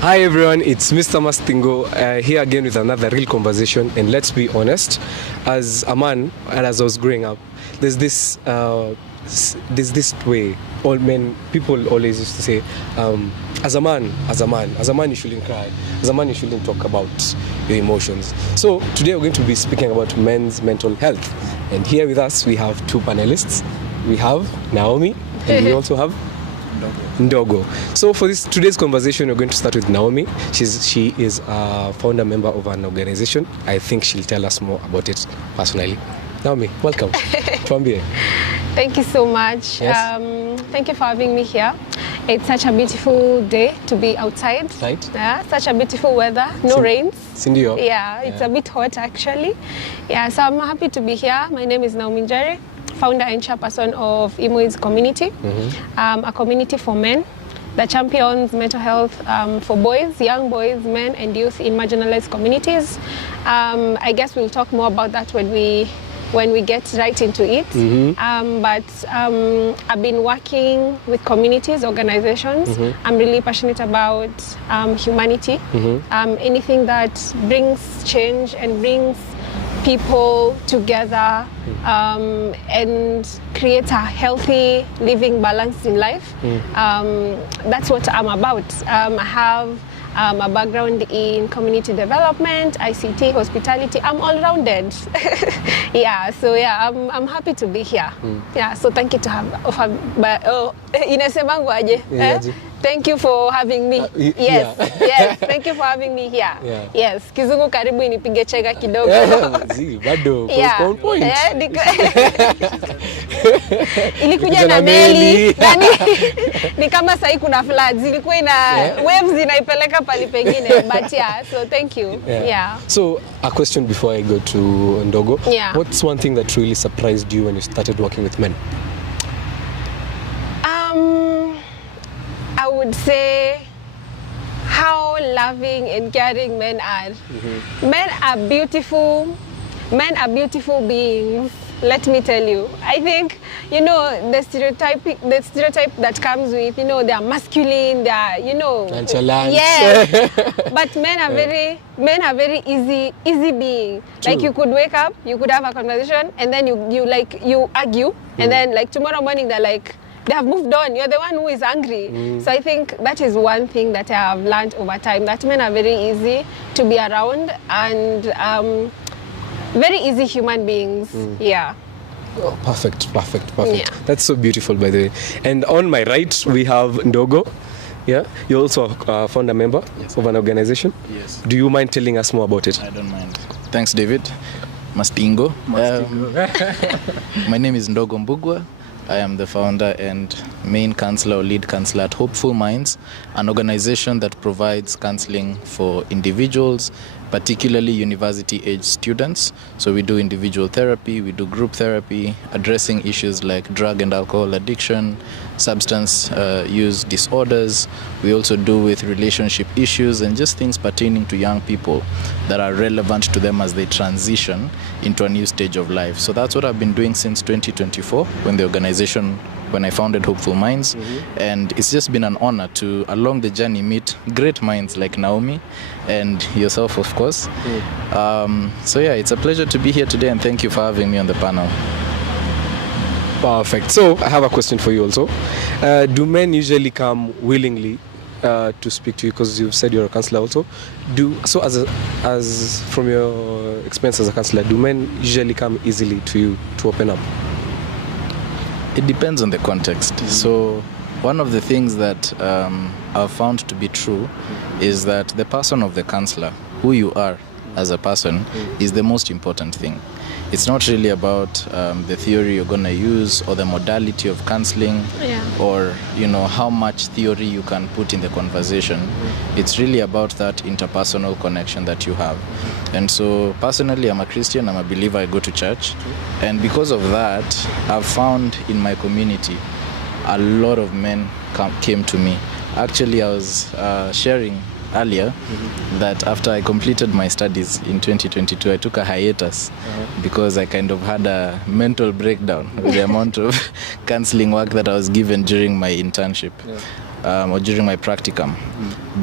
Hi everyone, it's Mr. Mastingo here again with another real conversation. And let's be honest, as a man and as I was growing up, there's this way all men, people always used to say, as a man you shouldn't cry, as a man you shouldn't talk about your emotions. So today we're going to be speaking about men's mental health, and here with us we have two panelists. We have Naomi and we also have Ndogo. So for today's conversation, we're going to start with Naomi. She is a founder member of an organization. I think she'll tell us more about it personally. Naomi, welcome. Tuambie. Thank you so much. Yes. Thank you for having me here. It's such a beautiful day to be outside. Right. Yeah, such a beautiful weather. No rains. Sindio. Yeah, it's a bit hot actually. Yeah, so I'm happy to be here. My name is Naomi Njeri, founder and chairperson of Imoi's community, a community for men that champions mental health for boys, young boys, men and youth in marginalized communities. I guess we'll talk more about that when we get right into it. But I've been working with communities, organizations. I'm really passionate about humanity, anything that brings change and brings people together and create a healthy living balance in life. That's what I'm about. I have a background in community development, ICT, hospitality. I'm all-rounded. I'm happy to be here. Yeah, so thank you to have. Inasemangu aje? Thank you for having me. Yes, thank you for having me here. Yes, kizungu karibu inipige chega kidogo. Bado, on point. Ilikuja na meli. Ni kama sahi kuna floods. Ilikuwa ina waves inaipeleka pali pengine. But yeah, so thank you. Yeah. So, a question before I go to Ndogo. Yeah. What's one thing that really surprised you when you started working with men? I would say how loving and caring men are. Men are beautiful. Men are beautiful beings. Let me tell you. I think, the stereotype that comes with, they are masculine, they are, Nonchalance. Yes. But men are very easy being. True. Like you could wake up, you could have a conversation, and then you argue, and then like tomorrow morning they're like, they have moved on. You're the one who is angry. So I think that is one thing that I have learned over time, that men are very easy to be around and very easy human beings. Yeah. Oh, perfect. Yeah. That's so beautiful, by the way. And on my right, we have Ndogo. Yeah, you're also a founder member of an organization. Yes. Do you mind telling us more about it? I don't mind. Thanks, David. Mastingo. My name is Ndogo Mbugwa. I am the founder and main counselor or lead counselor at Hopeful Minds, an organization that provides counseling for individuals, particularly university-age students. So we do individual therapy, we do group therapy, addressing issues like drug and alcohol addiction, substance use disorders. We also do with relationship issues and just things pertaining to young people that are relevant to them as they transition into a new stage of life. So that's what I've been doing since 2024 when I founded Hopeful Minds. And it's just been an honor to, along the journey, meet great minds like Naomi and yourself, of course. It's a pleasure to be here today, and thank you for having me on the panel. Perfect. So I have a question for you also. Do men usually come willingly to speak to you, because you've said you're a counselor also? As from your experience as a counselor, do men usually come easily to you to open up? It depends on the context. So one of the things that I've found to be true is that the person of the counselor, who you are as a person, is the most important thing. It's not really about the theory you're going to use or the modality of counseling or how much theory you can put in the conversation. It's really about that interpersonal connection that you have. And so personally, I'm a Christian, I'm a believer, I go to church. And because of that, I've found in my community a lot of men came to me. Actually, I was sharing earlier that after I completed my studies in 2022, I took a hiatus because I kind of had a mental breakdown with the amount of counseling work that I was given during my internship or during my practicum.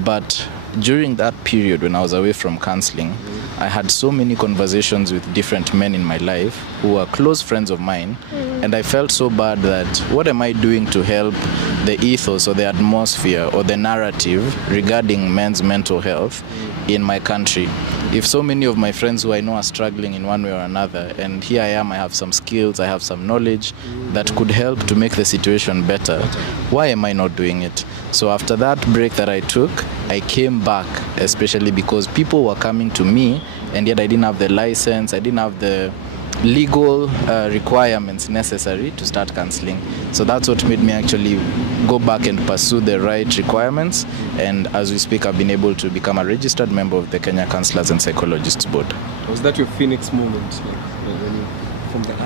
But during that period when I was away from counseling, I had so many conversations with different men in my life who were close friends of mine, and I felt so bad that what am I doing to help the ethos or the atmosphere or the narrative regarding men's mental health in my country? If so many of my friends who I know are struggling in one way or another, and here I am, I have some skills, I have some knowledge that could help to make the situation better, why am I not doing it? So after that break that I took, I came back, especially because people were coming to me, and yet I didn't have the license, I didn't have the legal requirements necessary to start counseling. So that's what made me actually go back and pursue the right requirements, and as we speak I've been able to become a registered member of the Kenya Counselors and Psychologists Board. Was that your phoenix moment, when you,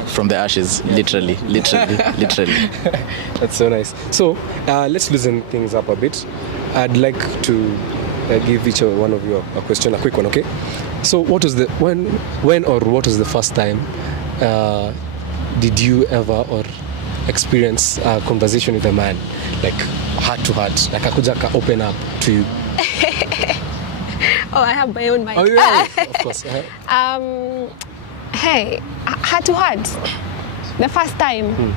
from the ashes? Yeah. literally That's so nice. So let's loosen things up a bit. I'd like to give each one of you a question, a quick one, okay? So what was when or what was the first time did you ever or experience a conversation with a man, like heart to heart, like akuja ka open up to you? Oh, I have my own mind. Oh yeah, of course. Hey, heart to heart, the first time,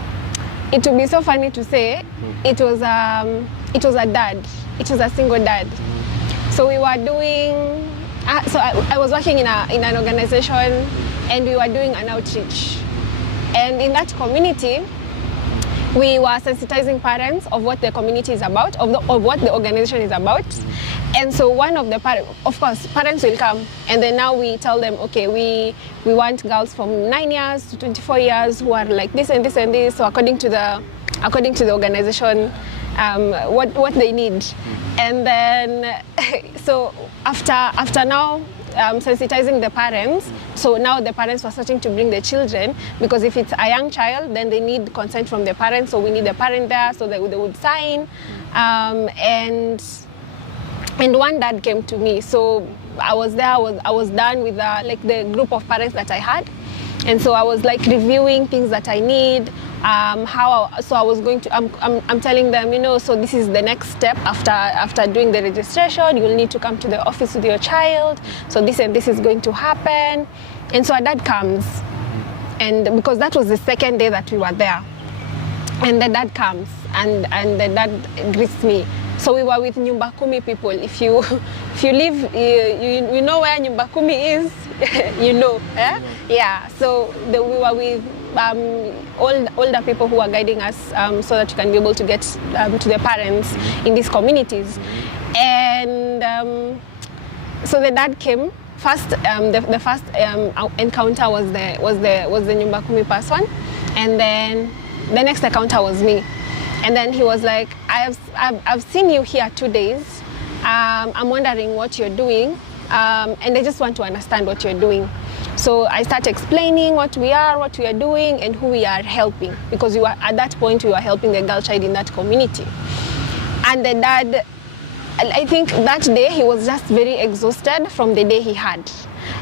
it would be so funny to say, it was a dad, it was a single dad. So we were doing, so I was working in an organization, and we were doing an outreach. And in that community, we were sensitizing parents of what the community is about, of what the organization is about. And so one of the parents, of course, parents will come, and then now we tell them, okay, we want girls from 9 years to 24 years who are like this and this and this. So according to the organization, what they need. And then, so after now sensitizing the parents, so now the parents were starting to bring the children, because if it's a young child, then they need consent from the parents, so we need the parent there, so they would sign. And one dad came to me, so I was there, I was done with the group of parents that I had, and so I was like reviewing things that I need. So I was going to, I'm telling them, so this is the next step after doing the registration. You'll need to come to the office with your child. So this and this is going to happen. And so a dad comes, and because that was the second day that we were there, and the dad comes, and the dad greets me. So we were with Nyumba Kumi people. If you live, you know where Nyumba Kumi is, eh? Yeah. So we were with older people who are guiding us, so that you can be able to get to the parents in these communities. And so the dad came first. The first encounter was the Nyumba Kumi person, and then the next encounter was me. And then he was like, I've seen you here 2 days. I'm wondering what you're doing, and I just want to understand what you're doing. So I start explaining what we are doing, and who we are helping, because at that point we were helping the girl child in that community. And the dad, I think that day he was just very exhausted from the day he had.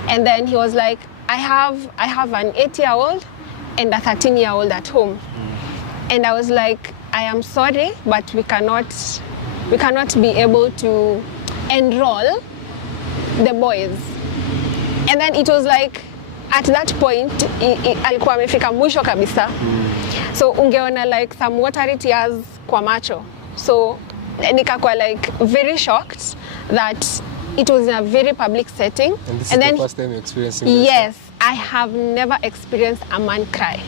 And then he was like, I have an 8-year-old and a 13-year-old at home. And I was like, I am sorry, but we cannot be able to enroll the boys. And then it was like, at that point, alikuwa amefika mwisho kabisa. So ungeona like some watery tears kwa macho. So nikakuwa like very shocked that it was in a very public setting. And this is the first time you're experiencing this? Yes, I have never experienced a man cry.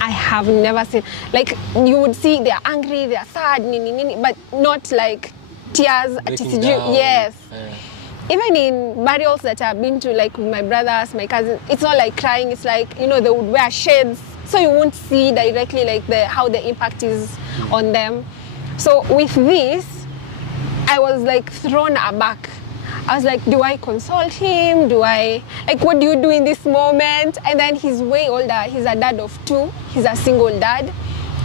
I have never seen, like, you would see they're angry, they're sad, but not like tears. Yes. Even in burials that I've been to, like with my brothers, my cousins, it's not like crying, it's like, they would wear shades, so you won't see directly like how the impact is on them. So with this, I was like thrown aback. I was like, do I console him? What do you do in this moment? And then he's way older. He's a dad of 2. He's a single dad.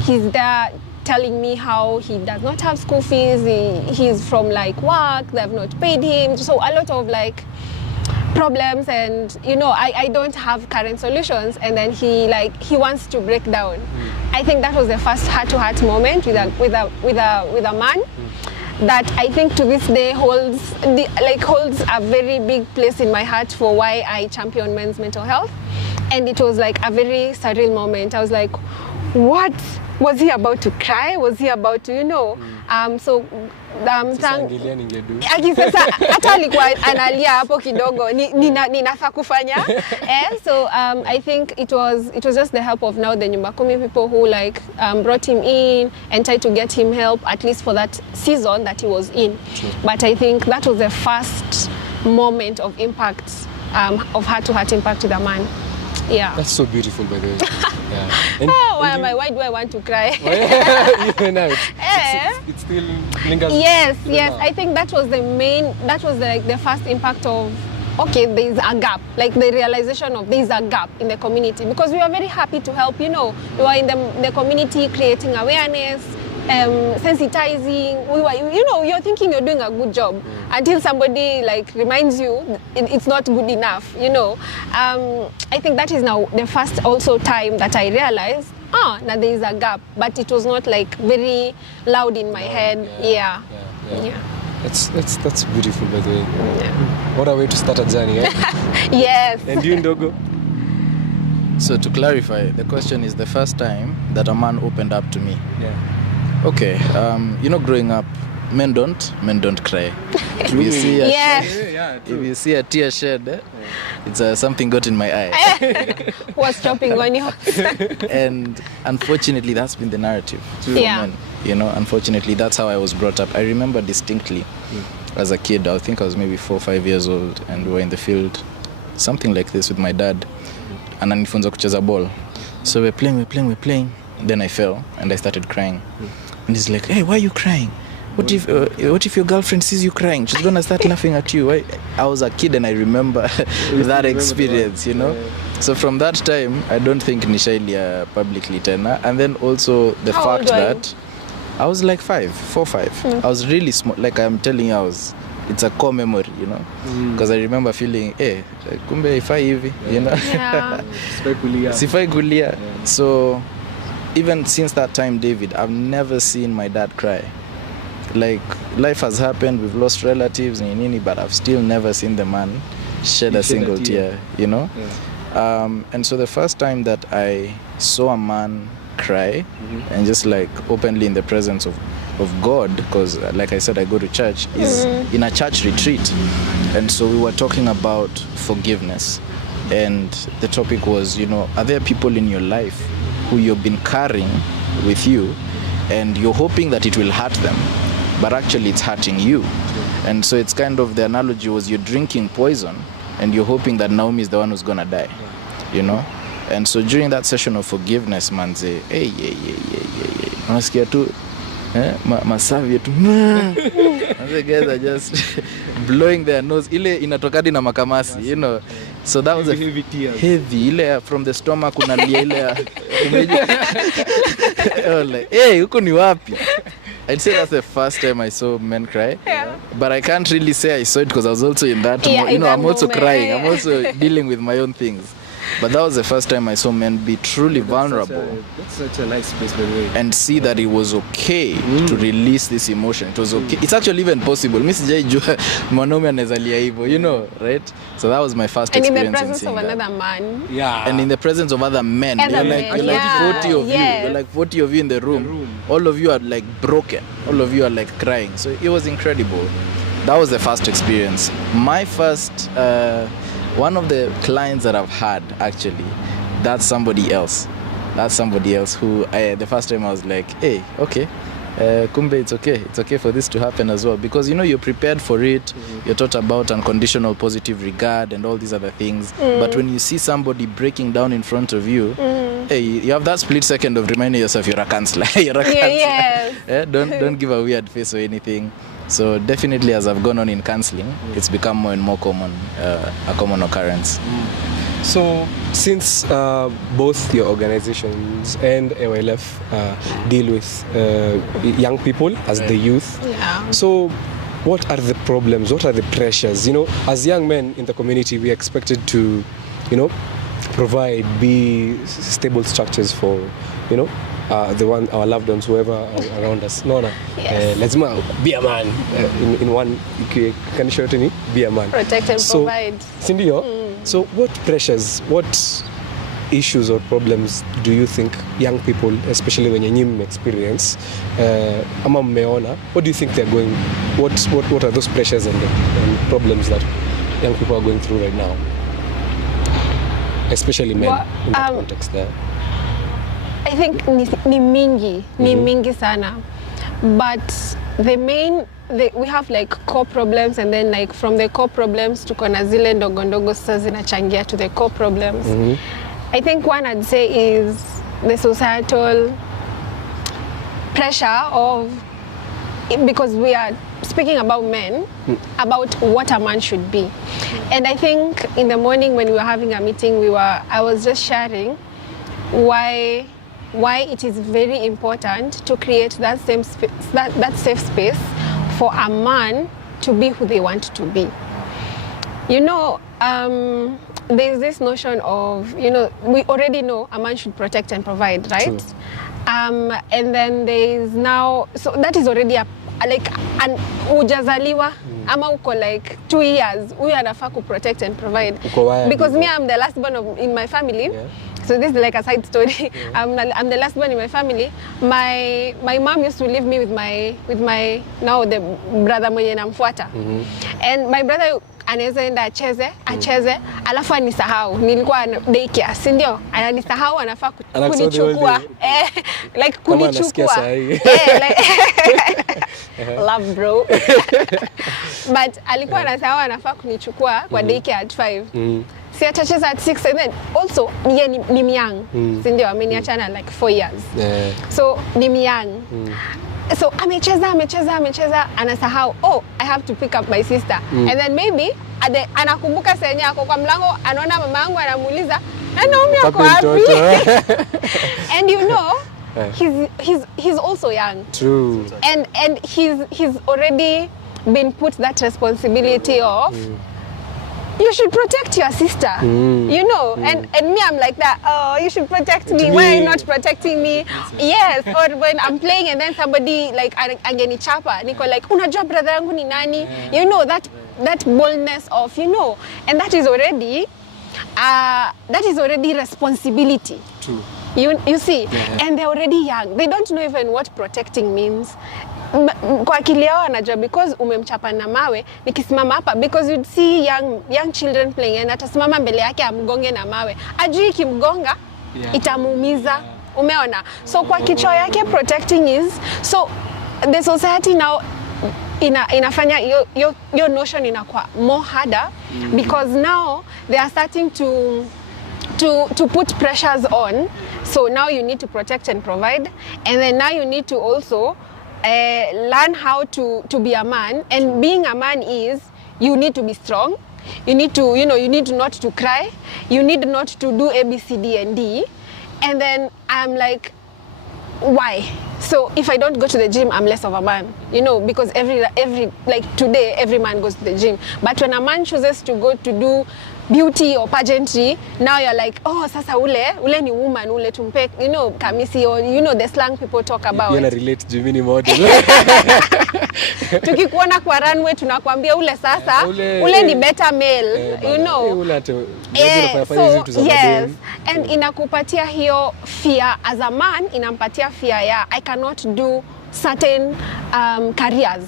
He's there telling me how he does not have school fees. He's from like work. They have not paid him. So a lot of like problems, and I don't have current solutions. And then he wants to break down. I think that was the first heart-to-heart moment with a man. that I think to this day holds a very big place in my heart for why I champion men's mental health. And it was like a very surreal moment. I was like, what? Was he about to cry? Was he about to, sasa hata alikuwa analia hapo kidogo ninafaa kufanya. So I think it was just the help of now the Nyumba Kumi people who brought him in and tried to get him help, at least for that season that he was in. True. But I think that was the first moment of impact, of heart-to-heart impact with a man. Yeah. That's so beautiful, by the way. Yeah. Why do I want to cry? Even now, it still lingers. Yes. I think that was the first impact of, okay, there is a gap, like the realization of there is a gap in the community, because we were very happy to help. We were in the community creating awareness, sensitizing. You're thinking you're doing a good job until somebody reminds you it's not good enough. I think that is now the first also time that I realized now there is a gap, but it was not very loud in my head. Yeah. That's beautiful, by the way. Yeah. What a way to start a journey, eh? Yes. And you, Ndogo? So to clarify, the question is the first time that a man opened up to me. Yeah. Okay, growing up, men don't cry. If you see a Yes. if you see a tear shed, it's something got in my eye. What's chopping on you? And unfortunately, that's been the narrative for Yeah. men. Unfortunately, that's how I was brought up. I remember distinctly as a kid, I think I was maybe 4 or 5 years old, and we were in the field, something like this with my dad, and ananifunza kucheza ball. So we're playing. Then I fell and I started crying. And he's like, hey, why are you crying? What if your girlfriend sees you crying? She's gonna start laughing at you. I was a kid and I remember that experience, So from that time, I don't think nishailia publicly tena. And then also the How fact old were you? that I was like 4 or 5. I was really small. Like I'm telling you, it's a core memory, Because I remember feeling, hey, kumbe ifai hivi, Yeah. Sifai kulia. So even since that time, David, I've never seen my dad cry. Like, life has happened, we've lost relatives, but I've still never seen the man shed a single tear, Yeah. And so the first time that I saw a man cry, and just openly in the presence of God, because like I said, I go to church, is in a church retreat. And so we were talking about forgiveness. And the topic was, are there people in your life who you've been carrying with you and you're hoping that it will hurt them, but actually it's hurting you? And so it's kind of, the analogy was, you're drinking poison and you're hoping that Naomi is the one who's gonna die, And so during that session of forgiveness, man say, hey, unasikia tu masavi tu, and the guys are just blowing their nose, ile inatokadi na makamasi, So that was heavy tears. Heavy, ile from the stomach unalia ile like, hey, huko ni wapi? I'd say that's the first time I saw men cry. Yeah. But I can't really say I saw it because I was also in that. In that I'm also moment. crying. I'm also dealing with my own things. But that was the first time I saw men be truly vulnerable. That's such a nice place, by the way. And see that it was okay to release this emotion. It was okay. It's actually even possible. Mimi sijaijua mwanaume anazalia hivyo, right? So that was my first And in the experience presence of seeing that. another man. Yeah. And in the presence of other men. Other You're men, like yeah, 40 of you. yes. You're like 40 of you in the room. All of you are broken. All of you are crying. So it was incredible. That was the first experience. My first, one of the clients that I've had, actually, that's somebody else. That's somebody else who, the first time I was like, hey, okay, kumbe, it's okay. It's okay for this to happen as well. Because, you're prepared for it. You're taught about unconditional positive regard and all these other things. But when you see somebody breaking down in front of you, hey, you have that split second of reminding yourself you're a counselor. You're a counselor. Yes. Don't give a weird face or anything. So definitely, as I've gone on in counseling, it's become more and more common, a common occurrence. So, since both your organizations and AYLF deal with young people as the youth, so what are the problems? What are the pressures? As young men in the community, we are expected to, provide, be stable structures for, our loved ones, whoever are around us. No. Yes. Lazima be a man. In one condition, be a man. Protect and provide. Sindio. So what pressures, what issues or problems do you think young people, especially when you're experience, ama mmeona, what do you think they're going? What are those pressures and problems that young people are going through right now, especially men in that context there? I think ni mingi sana, but we have like core problems, and then like from the core problems tuko na zile ndogo ndogo sasa zinachangia to the core problems. I think one I'd say is the societal pressure of, because we are speaking about men, about what a man should be. And I think in the morning when we were having a meeting, I was just sharing why it is very important to create that safe space for a man to be who they want to be. You know, there's this notion of, you know, we already know a man should protect and provide, right? True. And then there's now, so that is already ujazaliwa ama uko like 2 years, huyu anafaa ku protect and provide. Because me, I'm the last born in my family. Yeah. So this is like a side story. Yeah. I'm the last born in my family. My mom used to leave me with my now the brother mwenye namfuata. And my brother anaweza enda acheze alafu anisahau, nilikuwa daycare, si ndio? Ananisahau, anafaa kunichukua like kunichukua like love bro. But alikuwa anasahau, anafaa kunichukua kwa daycare at 5. Si atacheza at 6, and then also ni myang, si ndio? Ameniachana like 4 years. So ni myang. So amecheza anasahau, oh, I have to pick up my sister. And then maybe anakumbuka senya yako kwa mlango, anaona mama yangu anamuuliza, Naomi yako wapi? And you know, he's also young. True. And he's already been put that responsibility of you should protect your sister, you know, and me, I'm like that, oh, you should protect me, why are you not protecting me? Yes, or when I'm playing and then somebody like angenichapa, niko like, unajua brother yangu ni nani? You know, that boldness of, you know, and that is already responsibility. True. You see, and they're already young, they don't know even what protecting means. Kwa akili yao anajua because umemchapa na mawe, nikisimama hapa, because you'd see young children playing and atasimama mbele yake amgonge na mawe, ajui kimgonga itamuumiza. Umeona? So kwa kichwa yake protecting is, so the society now inafanya your notion inakuwa more harder, because now they are starting to put pressures on. So now you need to protect and provide, and then now you need to also learn how to be a man. And being a man is, you need to be strong, you need to, you know, you need not to cry, you need not to do A, B, C, D, and D. And then I'm like, why? So if I don't go to the gym, I'm less of a man, you know, because every like today every man goes to the gym. But when a man chooses to go to do beauty or pageantry, now you're like, oh, sasa ule ni woman, ule tumpe, you know, kamisi, or you know the slang people talk about. You relate to mini model. Tukikuona kwa runway tunakwambia ule sasa, ule ni better male, you know. So yes, and inakupatia hiyo fear as a man, inampatia fear ya I cannot do certain careers.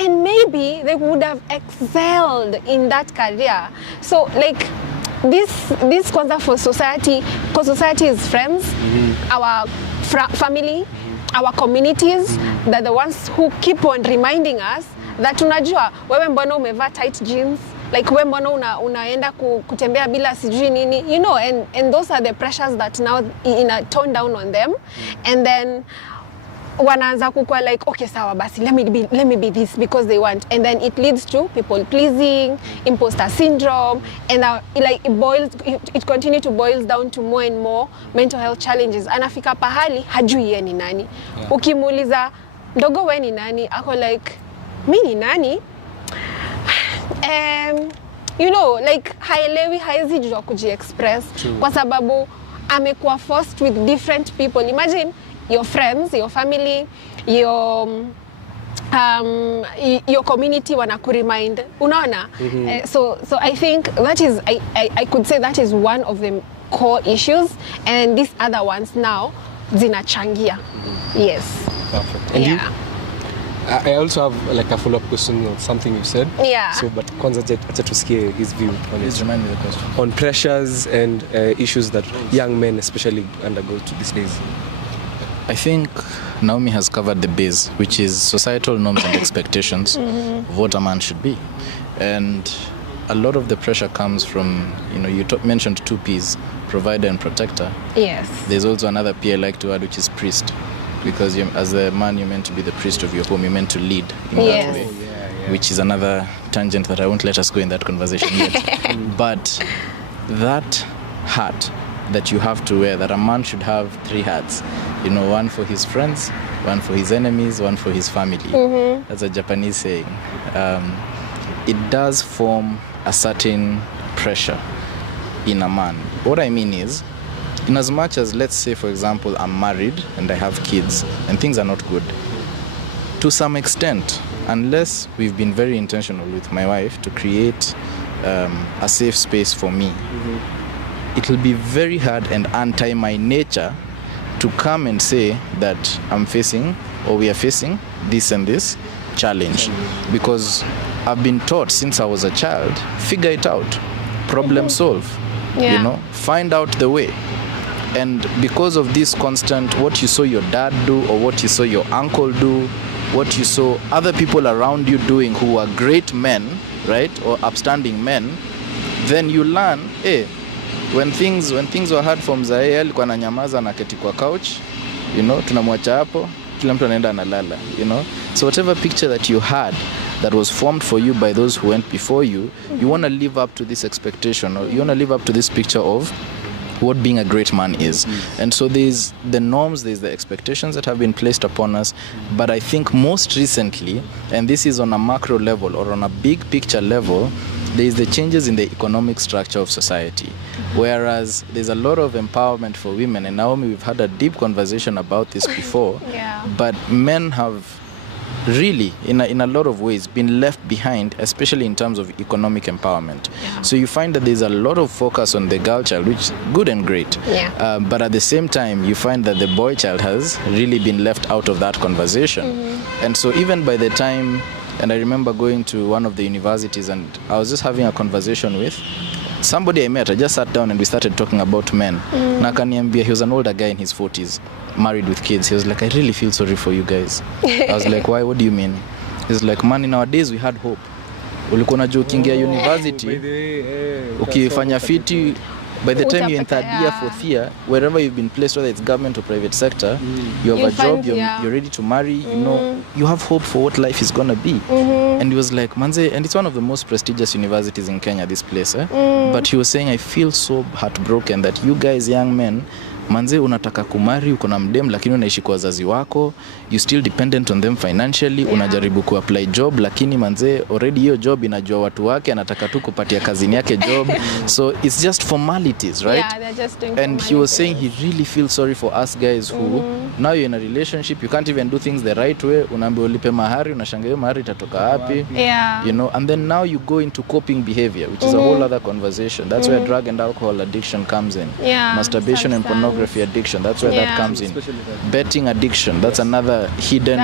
And maybe they would have excelled in that career. So like this kwanza for society, because society is friends, our family, our communities, they're the ones who keep on reminding us that unajua, wewe mbona umevaa tight jeans, like wewe mbona unaenda kutembea bila sijui nini, you know, and those are the pressures that now tone down on them. And then wanaanza kukua like, okay sawa basi, let me be this because they want, and then it leads to people pleasing, imposter syndrome, and it continue to boils down to more and more mental health challenges. Anafika pahali hajui yeye ni nani. Ukimuuliza ndogo wewe ni nani, ako like mimi ni nani? You know, like haelewi, haezi jua kuji express kwa sababu amekuwa forced with different people. Imagine your friends, your family, your community wanakuremind, unaona. So I think that is, I could say that is one of the core issues, and these other ones now zinachangia. Yes. Perfect. And you? I also have like a follow-up question on something you said. Yeah. So, but kwanza acha tusikie his view on it. Please remind me the question. On pressures and issues that young men especially undergo to these days. I think Naomi has covered the base, which is societal norms and expectations of what a man should be. And a lot of the pressure comes from, you mentioned 2 P's, provider and protector. Yes. There's also another P I like to add, which is priest. Because as a man, you're meant to be the priest of your home. You're meant to lead in that way, which is another tangent that I won't let us go in that conversation yet. But that hat that you have to wear, that a man should have 3 hats, one for his friends, one for his enemies, one for his family. That's a Japanese saying. It does form a certain pressure in a man. What I mean is, in as much as, let's say, for example, I'm married and I have kids and things are not good, to some extent, unless we've been very intentional with my wife to create a safe space for me, it will be very hard and anti my nature to come and say that I'm facing, or we are facing, this and this challenge. Because I've been taught since I was a child, figure it out, problem solve, find out the way. And because of this constant, what you saw your dad do, or what you saw your uncle do, what you saw other people around you doing who are great men, right, or upstanding men, then you learn, when things were hard for mzae, alikuwa ananyamaza na keti kwa couch, tunamwacha hapo, kila mtu anaenda analala, So whatever picture that you had that was formed for you by those who went before you, you want to live up to this expectation, or you want to live up to this picture of what being a great man is. And so there's the norms, there's the expectations that have been placed upon us. But I think most recently, and this is on a macro level or on a big picture level, there's the changes in the economic structure of society. Whereas there's a lot of empowerment for women, and Naomi, we've had a deep conversation about this before, but men have really, in a lot of ways, been left behind, especially in terms of economic empowerment. So you find that there's a lot of focus on the girl child, which is good and great. But at the same time, you find that the boy child has really been left out of that conversation. And so even by the time, and I remember going to one of the universities, and I was just having a conversation with somebody I met. I just sat down and we started talking about men. Nakaniambia, he was an older guy in his 40s, married with kids. He was like, I really feel sorry for you guys. I was like, why? What do you mean? He's like, man, in our days we had hope. Ulikuwa unajua ukiingia university, ukifanya fiti, by the time you're in 3rd year, 4th year, wherever you've been placed, whether it's government or private sector, you have a job, you're ready to marry, you have hope for what life is going to be. And he was like, Manze, and it's one of the most prestigious universities in Kenya, this place. But he was saying, I feel so heartbroken that you guys, young men, manze, unataka kumari, uko na mdem, lakini unaishi kwa wazazi wako, you still dependent on them financially, unajaribu kuapply job, lakini manze, already hiyo job inajua watu wake, anataka tu kupatia kazini yake job. So it's just formalities, right? Yeah, they're just doing and he was saying he really feels sorry for us guys who, now you're in a relationship, you can't even do things the right way, unaambiwa ulipe mahari, unashangaa hiyo mahari itatoka wapi, and then now you go into coping behavior, which is a whole other conversation. That's where drug and alcohol addiction comes in. Masturbation and pornography addiction, that's where that comes in. Betting addiction, that's another hidden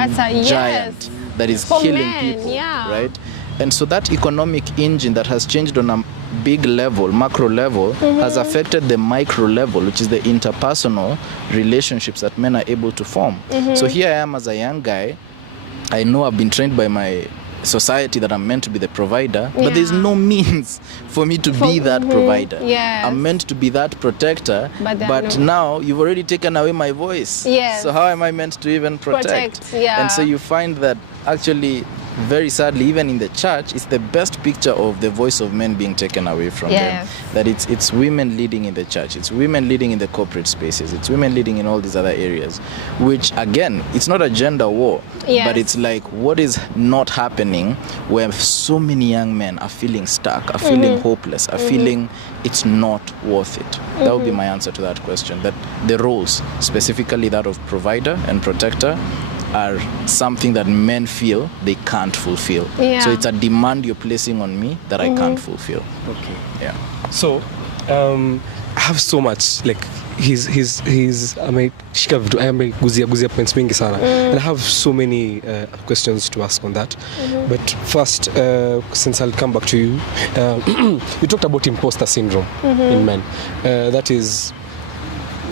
giant that is for killing men, people, right? And so that economic engine that has changed on a big level, macro level, has affected the micro level, which is the interpersonal relationships that men are able to form. So here I am as a young guy, I know I've been trained by my society that I'm meant to be the provider, but there's no means for me to be that provider. I'm meant to be that protector, but now you've already taken away my voice. So how am I meant to even protect? And so you find that actually very sadly, even in the church, it's the best picture of the voice of men being taken away from them. That it's women leading in the church, it's women leading in the corporate spaces, it's women leading in all these other areas, which again, it's not a gender war, but it's like, what is not happening where so many young men are feeling stuck, are feeling hopeless, are feeling it's not worth it. That would be my answer to that question, that the roles, specifically that of provider and protector, are something that men feel they can't fulfill. So it's a demand you're placing on me that I can't fulfill. Okay. Yeah. So, I have so much, like, he's ameguzia points mingi sana, and I have so many questions to ask on that. But first, since I'll come back to you, you talked about imposter syndrome in men. That is,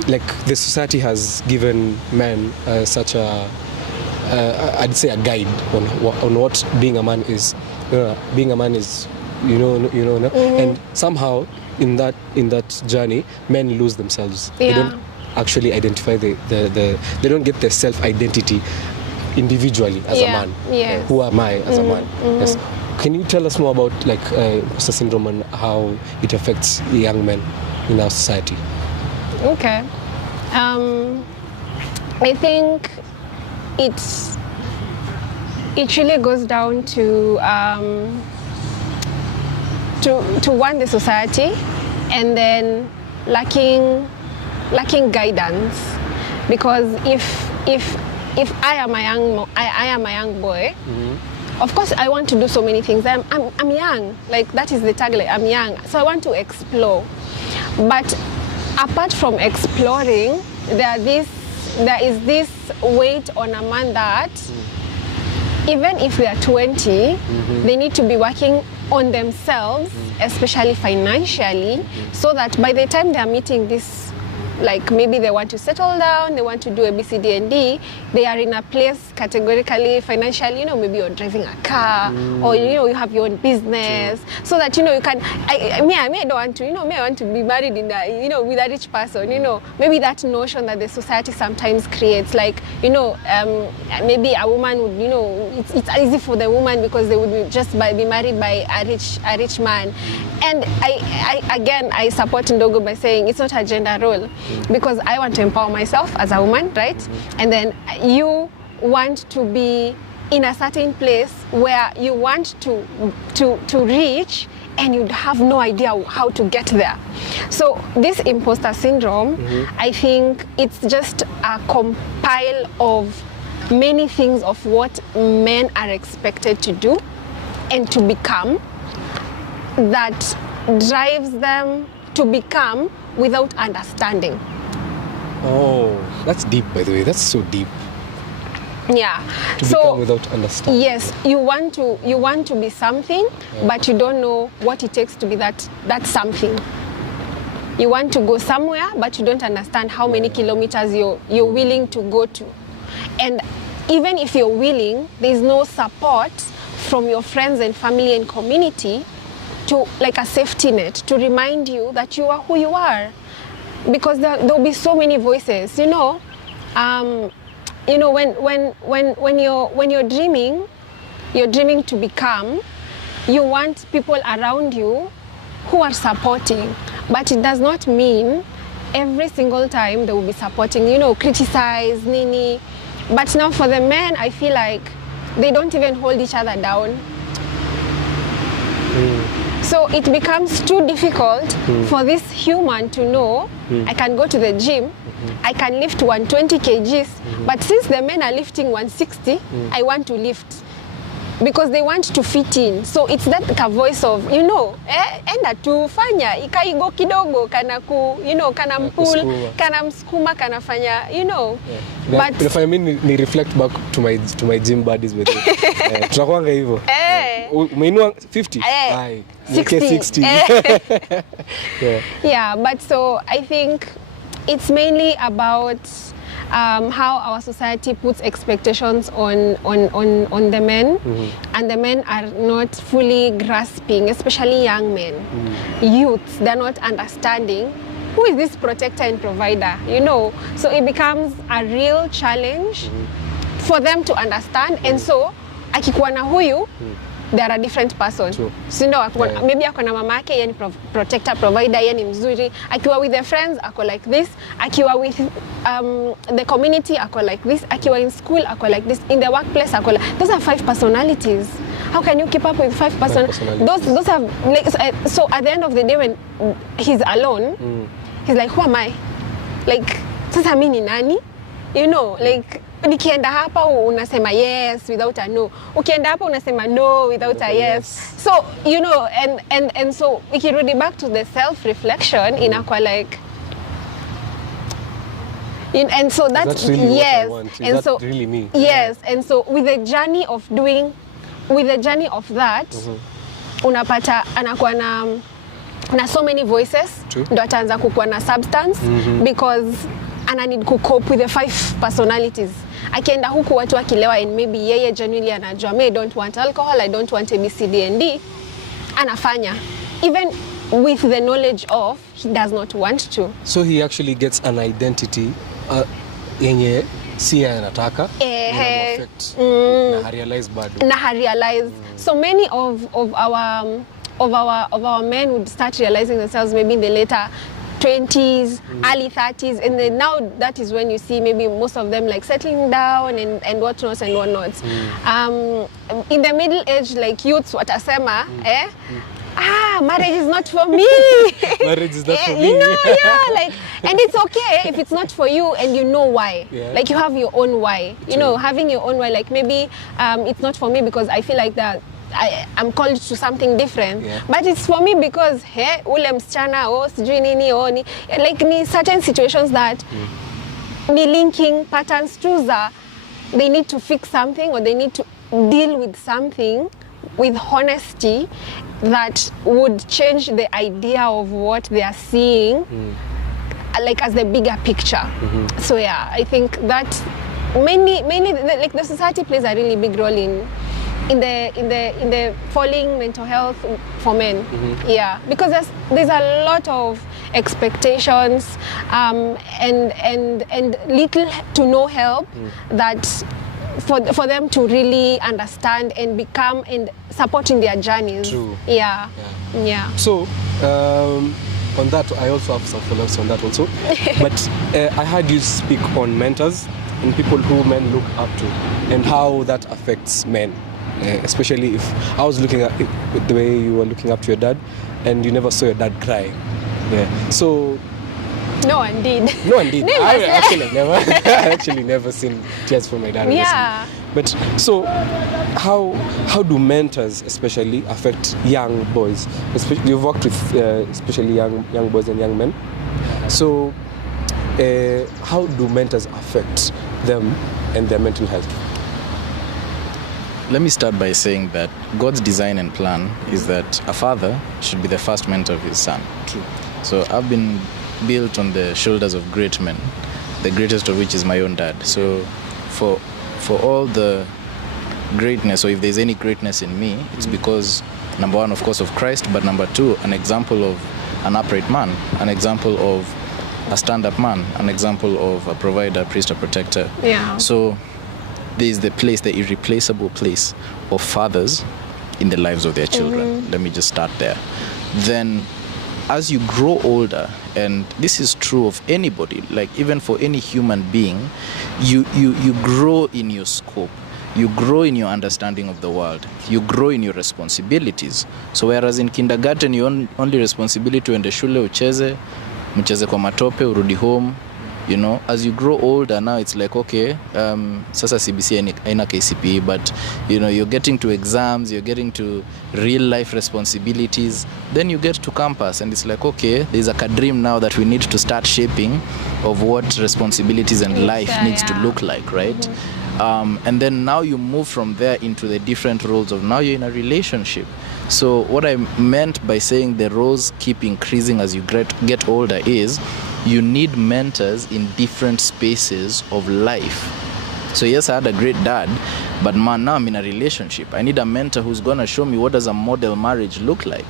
like, the society has given men such a I'd say a guide on what being a man is. Being a man is, and somehow in that journey, men lose themselves. They don't actually identify they don't get their self-identity individually as a man. Who am I as a man? Yes. Can you tell us more about, like, imposter syndrome and how it affects young men in our society? Okay. I think it really goes down to one, the society, and then lacking guidance. Because if I am a young boy, of course I want to do so many things. I'm young, like, that is the tagline, I'm young, so I want to explore. But apart from exploring, there is this weight on a man that even if they are 20, they need to be working on themselves, especially financially, so that by the time they are meeting this, like, maybe they want to settle down, they want to do a B, C, D, and D, they are in a place categorically, financially, maybe you're driving a car, or, you have your own business, so that, you can, I don't want to, I want to be married in a, with a rich person, maybe that notion that the society sometimes creates, like, maybe a woman would, it's easy for the woman because they would be married by a rich man. And I support Ndogo by saying it's not a gender role, because I want to empower myself as a woman, right? And then you want to be in a certain place where you want to reach, and you have no idea how to get there. So this imposter syndrome, I think it's just a compile of many things of what men are expected to do and to become, that drives them to become without understanding. Oh, that's deep, by the way. That's so deep. Yeah. To become without understanding. Yes, you want to be something, but you don't know what it takes to be that something. You want to go somewhere, but you don't understand how many kilometers you're willing to go to. And even if you're willing, there's no support from your friends and family and community to, like, a safety net to remind you that you are who you are, because there'll be so many voices. When you're dreaming to become, you want people around you who are supporting, but it does not mean every single time they will be supporting. Criticize, nini. But now for the men, I feel like they don't even hold each other down. So it becomes too difficult for this human to know, I can go to the gym, I can lift 120 kgs, but since the men are lifting 160, I want to lift. Because they want to fit in. So it's that voice of, enda tufanya, ikaigo kidogo, kana kana mpul, kana mskuma, kana fanya, But inafanya mimi ni reflect back to my gym buddies with it. Tunakuanga hivyo. Umeinua 50? 60. Yeah, but so I think it's mainly about how our society puts expectations on the men, and the men are not fully grasping, especially young men, youths. They're not understanding who is this protector and provider, So it becomes a real challenge for them to understand, and so akikuwa na huyu they are a different person. Si ndio? Maybe ako na mama yake, yeye ni protector, provider, yeye ni mzuri. Akiwa with the friends ako like this, akiwa with the community ako like this, akiwa in school ako like this, in the workplace ako like. Those are 5 personalities. How can you keep up with 5 personalities? Those are like, so at the end of the day when he's alone, he's like, who am I? Like, sasa mimi ni nani? You know, like nikienda hapa unasema yes without a no. Ukienda hapa unasema no without a yes. So, you know, and so ikirudi back to the self reflection inakuwa like, and so that's really yes. what I want. Is and that so really me? Yes, and so with the journey of that unapata anakuwa na so many voices, ndo ataanza kukuwa na substance because ana need to cope with the 5 personalities. Akienda huku watu wakilewa and maybe yeye genuinely anajua me, I don't want alcohol, I don't want ABCD&D, anafanya even with the knowledge of he does not want to. So he actually gets an identity yenye si anataka na realize bado. Na realize. So many of our men would start realizing themselves maybe in the later 20s, early 30s, and then now that is when you see maybe most of them like settling down and whatnot and whatnot. In the middle age, like youths watasema, marriage is not for me. Marriage is not for me. You know, like, and it's okay if it's not for you and you know why. Like you have your own why. You know, having your own why. Like maybe it's not for me because I feel like that I'm called to something different, but it's for me because ule msichana sijui nini ni like ni certain situations that ni linking patterns to they need to fix something or they need to deal with something with honesty that would change the idea of what they are seeing like as the bigger picture. So yeah, I think that mainly like the society plays a really big role in the falling mental health for men. Because there's a lot of expectations and little to no help that for them to really understand and become and supporting their journeys. True. Yeah. So on that I also have some follow-ups on that also. But I heard you speak on mentors and people who men look up to and how that affects men. Especially if I was looking at it with the way you were looking up to your dad and you never saw your dad cry. So no one did. I actually never seen tears from my dad. But so how do mentors especially affect young boys? Especially you've worked with especially young boys and young men. So how do mentors affect them and their mental health? Let me start by saying that God's design and plan is that a father should be the first mentor of his son. True. So I've been built on the shoulders of great men, the greatest of which is my own dad. So for all the greatness, or if there's any greatness in me, it's because, number one, of course, of Christ, but number two, an example of an upright man, an example of a stand-up man, an example of a provider, priest, or protector. So there's the place, the irreplaceable place of fathers in the lives of their children. Let me just start there. Then as you grow older, and this is true of anybody, like even for any human being, you grow in your scope, you grow in your understanding of the world, you grow in your responsibilities. So whereas in kindergarten your only responsibility uende shule ucheze kwa matope urudi home, you know, as you grow older now it's like okay, sasa CBC aina KCPE, but you know you're getting to exams, you're getting to real life responsibilities, then you get to campus and it's like okay, there's like a dream now that we need to start shaping of what responsibilities and life needs to look like, right? And then now you move from there into the different roles of now you're in a relationship. So what I meant by saying the roles keep increasing as you get older is you need mentors in different spaces of life So yes, I had a great dad, but man, now I'm in a relationship. I need a mentor who's gonna show me what does a model marriage look like.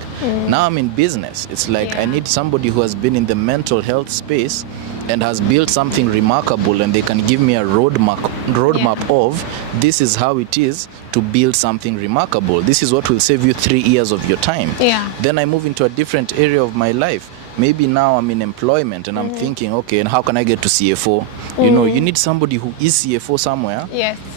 Now I'm in business. It's like I need somebody who has been in the mental health space and has built something remarkable, and they can give me a roadmap of this is how it is to build something remarkable. This is what will save you 3 years of your time. Then I move into a different area of my life. Maybe now I'm in employment and I'm thinking, okay, and how can I get to CFO? You know, you need somebody who is CFO somewhere,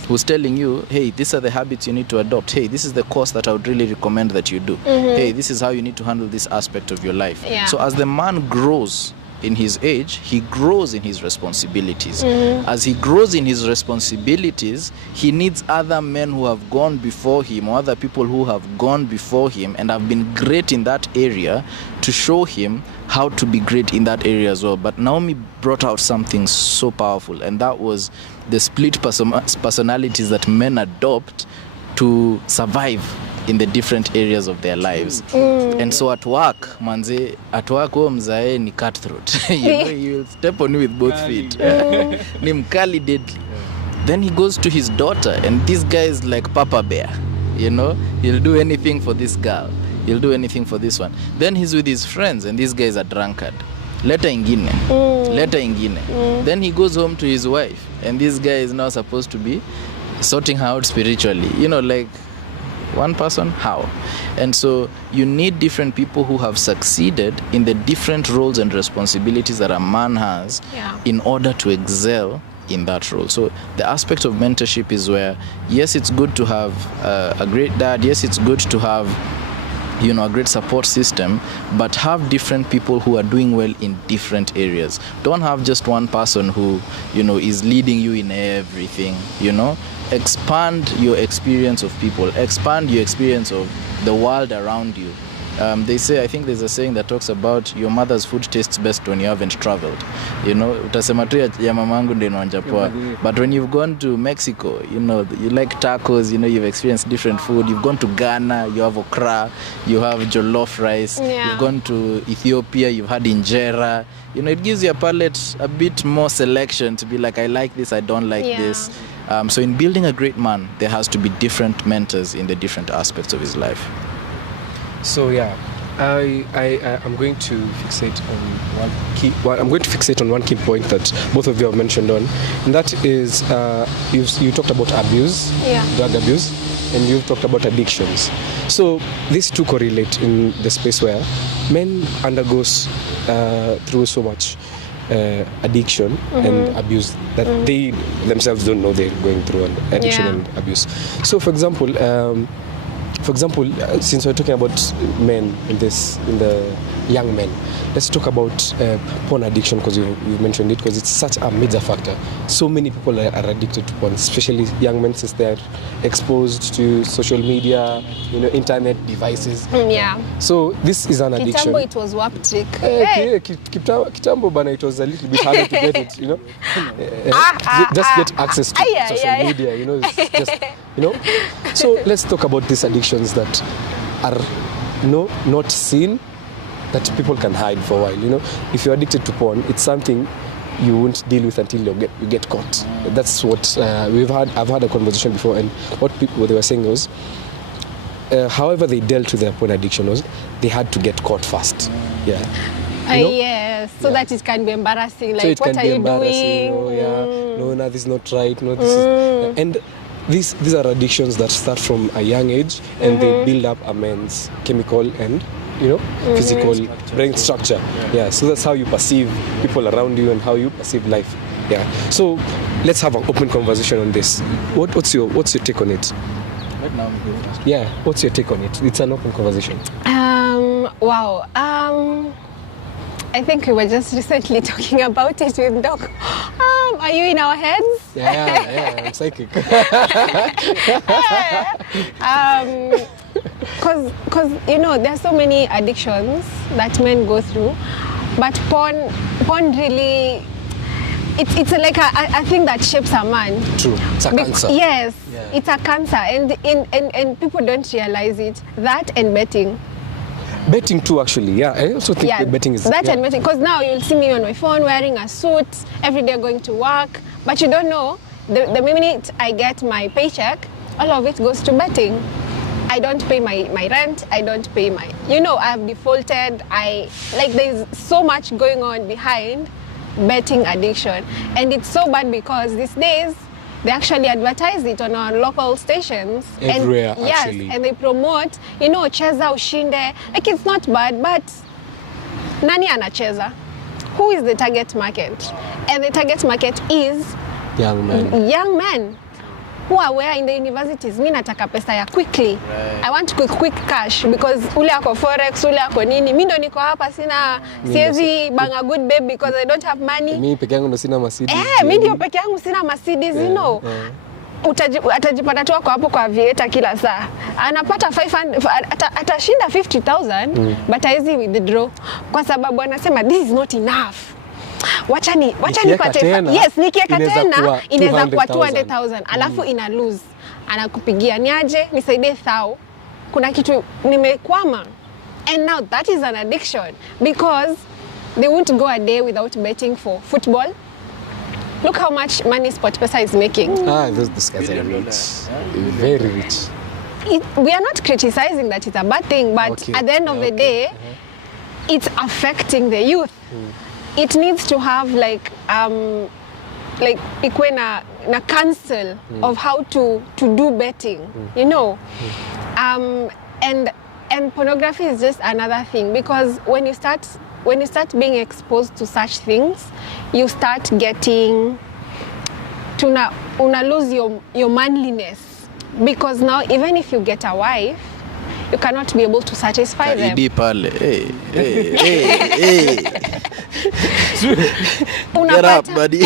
who's telling you, hey, these are the habits you need to adopt. Hey, this is the course that I would really recommend that you do. Hey, this is how you need to handle this aspect of your life. So as the man grows in his age, he grows in his responsibilities. As he grows in his responsibilities, he needs other men who have gone before him, or other people who have gone before him and have been great in that area, to show him how to be great in that area as well. But Naomi brought out something so powerful, and that was the split personalities that men adopt to survive in the different areas of their lives. And so at work, manze, at work huo mzae ni cutthroat. You know, you'll step on you with both feet. Ni mkali deadly. Then he goes to his daughter, and this guy is like Papa Bear. You know, he'll do anything for this girl. He'll do anything for this one. Then he's with his friends, and this guy is a drunkard. Leta ingine. Leta ingine. Then he goes home to his wife, and this guy is now supposed to be sorting her out spiritually. You know, like, one person, how? And so you need different people who have succeeded in the different roles and responsibilities that a man has in order to excel in that role. So the aspect of mentorship is where, yes, it's good to have a great dad. Yes, it's good to have, you know, a great support system, but have different people who are doing well in different areas. Don't have just one person who, you know, is leading you in everything, you know. Expand your experience of people, expand your experience of the world around you. They say, I think there's a saying that talks about your mother's food tastes best when you haven't traveled. You know, utasema tu ya mamangu ndio inaonja poa. But when you've gone to Mexico, you know, you like tacos, you know, you've experienced different food. You've gone to Ghana, you have okra, you have jollof rice. You've gone to Ethiopia, you've had injera. You know, it gives your palate a bit more selection to be like, I like this, I don't like this. So in building a great man, there has to be different mentors in the different aspects of his life. So I'm going to fixate on one key point that both of you have mentioned on, and that is you talked about abuse, drug abuse, and you've talked about addictions. So these two correlate in the space where men undergoes through so much addiction and abuse that they themselves don't know they're going through an addiction and abuse. So for example, since we're talking about men in the young men, let's talk about porn addiction, because you mentioned it, because it's such a major factor. So many people are addicted to porn, especially young men, since they're exposed to social media, you know, internet devices. So this is an addiction. Kitambo it was Waptrick. Kitambo bana, it was a little bit harder to get it, you know. Just get access to social media, you know. It's just, you know. So let's talk about these addictions that are not seen, that people can hide for a while. You know, if you're addicted to porn, it's something you won't deal with until you get caught. That's what I've had a conversation before, and what they were saying was, however they dealt with their porn addiction was they had to get caught first. Yes, so that it can be embarrassing. Like, what are you doing? No, this is not right. No, this is, and these are addictions that start from a young age, and they build up a man's chemical and, you know, physical brain structure. So that's how you perceive people around you and how you perceive life. So let's have an open conversation on this. What's your take on it? Right now, we go first. What's your take on it? It's an open conversation. Wow. I think we were just recently talking about it with Doc. Are you in our heads? I'm psychic. Because you know, there's so many addictions that men go through, but porn really, it's like a thing that shapes a man. True, it's a cancer. Yes, it's a cancer, and people don't realize it. That and betting too, actually. I also think betting is that and betting, because now you'll see me on my phone wearing a suit every day going to work, but you don't know the minute I get my paycheck, all of it goes to betting. I don't pay my rent, I don't pay my, I've defaulted, there's so much going on behind betting addiction. And it's so bad because these days, they actually advertise it on our local stations. Everywhere, and, yes, actually. and they promote, cheza ushinde. Like, it's not bad, but nani anacheza? Who is the target market? And the target market is young men who are where in the universities. Mi nataka pesa ya quickly. Right. I want quick cash because ule ako forex, ule ako nini. Mi ndo niko hapa siezi banga good babe because I don't have money. Mi peke yangu ndo sina Mercedes. Mi ndio peke yangu sina Mercedes, Utajipata tu ako hapo kwa vieta kila saa. Anapata 500, atashinda 50,000 but haezi withdraw kwa sababu anasema this is not enough. Wacha nipate. Yes, nikieka tena inaweza kuwa 200,000 alafu ina lose. Anakupigia niaje, nisaidie thao. Kuna kitu nimekwama. And now that is an addiction because they won't go a day without betting for football. Look how much money SportPesa is making. Those guys are rich. Very rich. We are not criticizing that it's a bad thing, but Okay. at the end of the day, it's affecting the youth. It needs to have ikuwe na council of how to do betting, and pornography is just another thing because when you start being exposed to such things, you start getting una lose your manliness because now even if you get a wife, you cannot be able to satisfy them. Idi pale. Hey. Get up, buddy.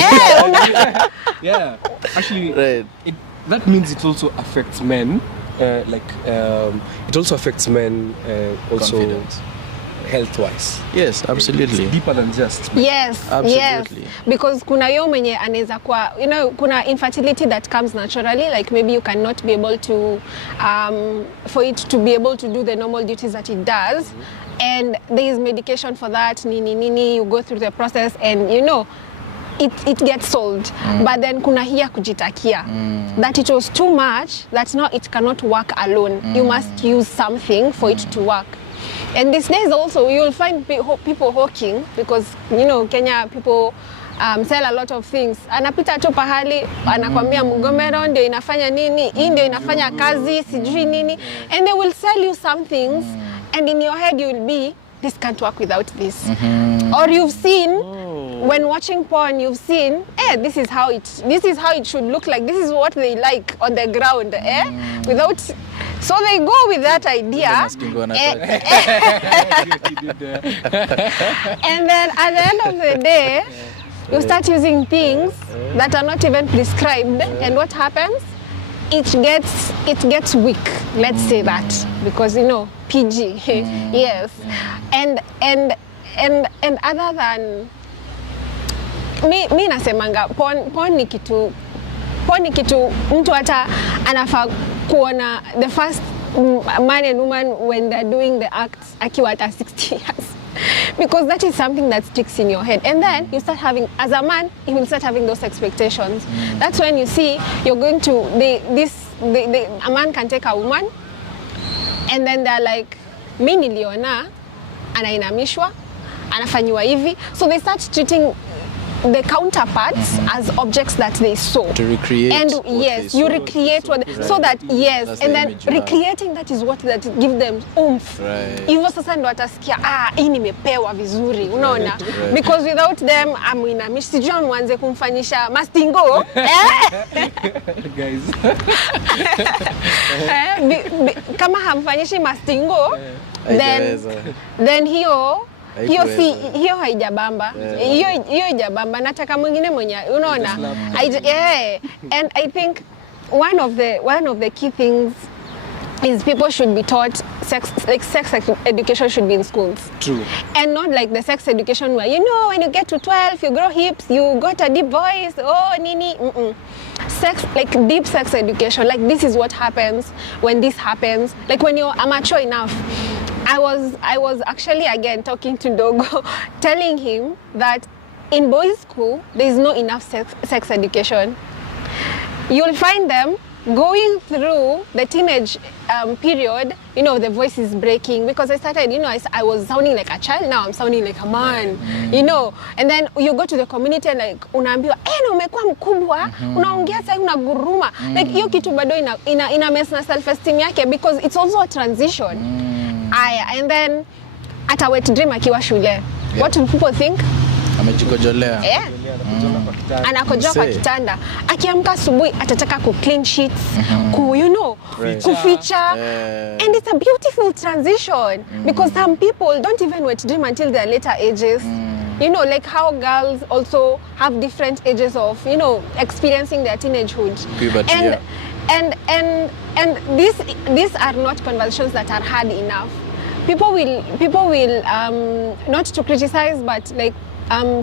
Yeah, actually, Right. That means it also affects men. It also affects men also Confidence. health-wise. Yes, absolutely. It's deeper than just. Yes, Absolutely. yes. Because kuna yo mwenye anaweza kwa, kuna infertility that comes naturally, like maybe you cannot be able to, for it to be able to do the normal duties that it does. And there is medication for that, nini, you go through the process and it gets solved. But then kuna hiya kujitakia. That it was too much, that now it cannot work alone. You must use something for it to work. And these days also, you'll find people hawking because, Kenya people sell a lot of things. Anapita tu pahali, anakwambia Mugomero ndio inafanya nini, hii ndio inafanya kazi, sijui nini. And they will sell you some things and in your head you will be, this can't work without this. Or you've seen, when watching porn, you've seen, this is how it should look like. This is what they like on the ground, without. So they go with that idea. And then at the end of the day, you start using things that are not even prescribed. And what happens? It gets weak. Let's say that because PG. Yes. And other than mi nasemanga porn ni kitu mtu hata anafaa kuona the first man and woman when they're doing the acts akiwa hata 60 years because that is something that sticks in your head and then you start having, as a man you will start having those expectations. That's when you see you're going to a man can take a woman and then they're like mi niliona anainamishwa anafanyiwa hivi, so they start treating the counterparts as objects that they saw. To recreate. And what yes, they you saw. recreate what Right. so that yes, That's and the then image you have. recreating that is what that give them oomph. Right. Hivyo sasa ndo atasikia hii nimepewa vizuri, unaona? Right. Because without them amuinamishi, sijui mwanze kumfanyisha mastingo. Guys. Kama hamfanyishi mastingo, Haijaweza. then hiyo haijabamba. Yeah. Hiyo haijabamba. Nataka mwingine mwenye unaona. And I think one of the key things is people should be taught sex education should be in schools. True. And not like the sex education where when you get to 12 you grow hips, you got a deep voice, nini. Sex, like deep sex education, like this is what happens when this happens, like when you're mature enough. I was actually again talking to Dogo telling him that in boys school there is no enough sex education. you'll find them going through the teenage period, you know, the voice is breaking because I started, you know, I was sounding like a child, now I'm sounding like a man, you know, and then you go to the community and like unaambiwa na umekuwa mkubwa, unaongea sasa unaguruma, like hiyo kitu bado ina mess na self esteem yake because it's also a transition. And then at a wet dream akiwa shule, what do people think? Amejikojolea. Anakojoa kwa kitanda. Akiamka asubuhi atataka ku clean sheets, you know, kuficha. And it's a beautiful transition because some people don't even wet dream until their later ages. You know, like how girls also have different ages of, you know, experiencing their teenagehood. Puberty, and these are not conversations that are hard enough. People will not to criticize, but like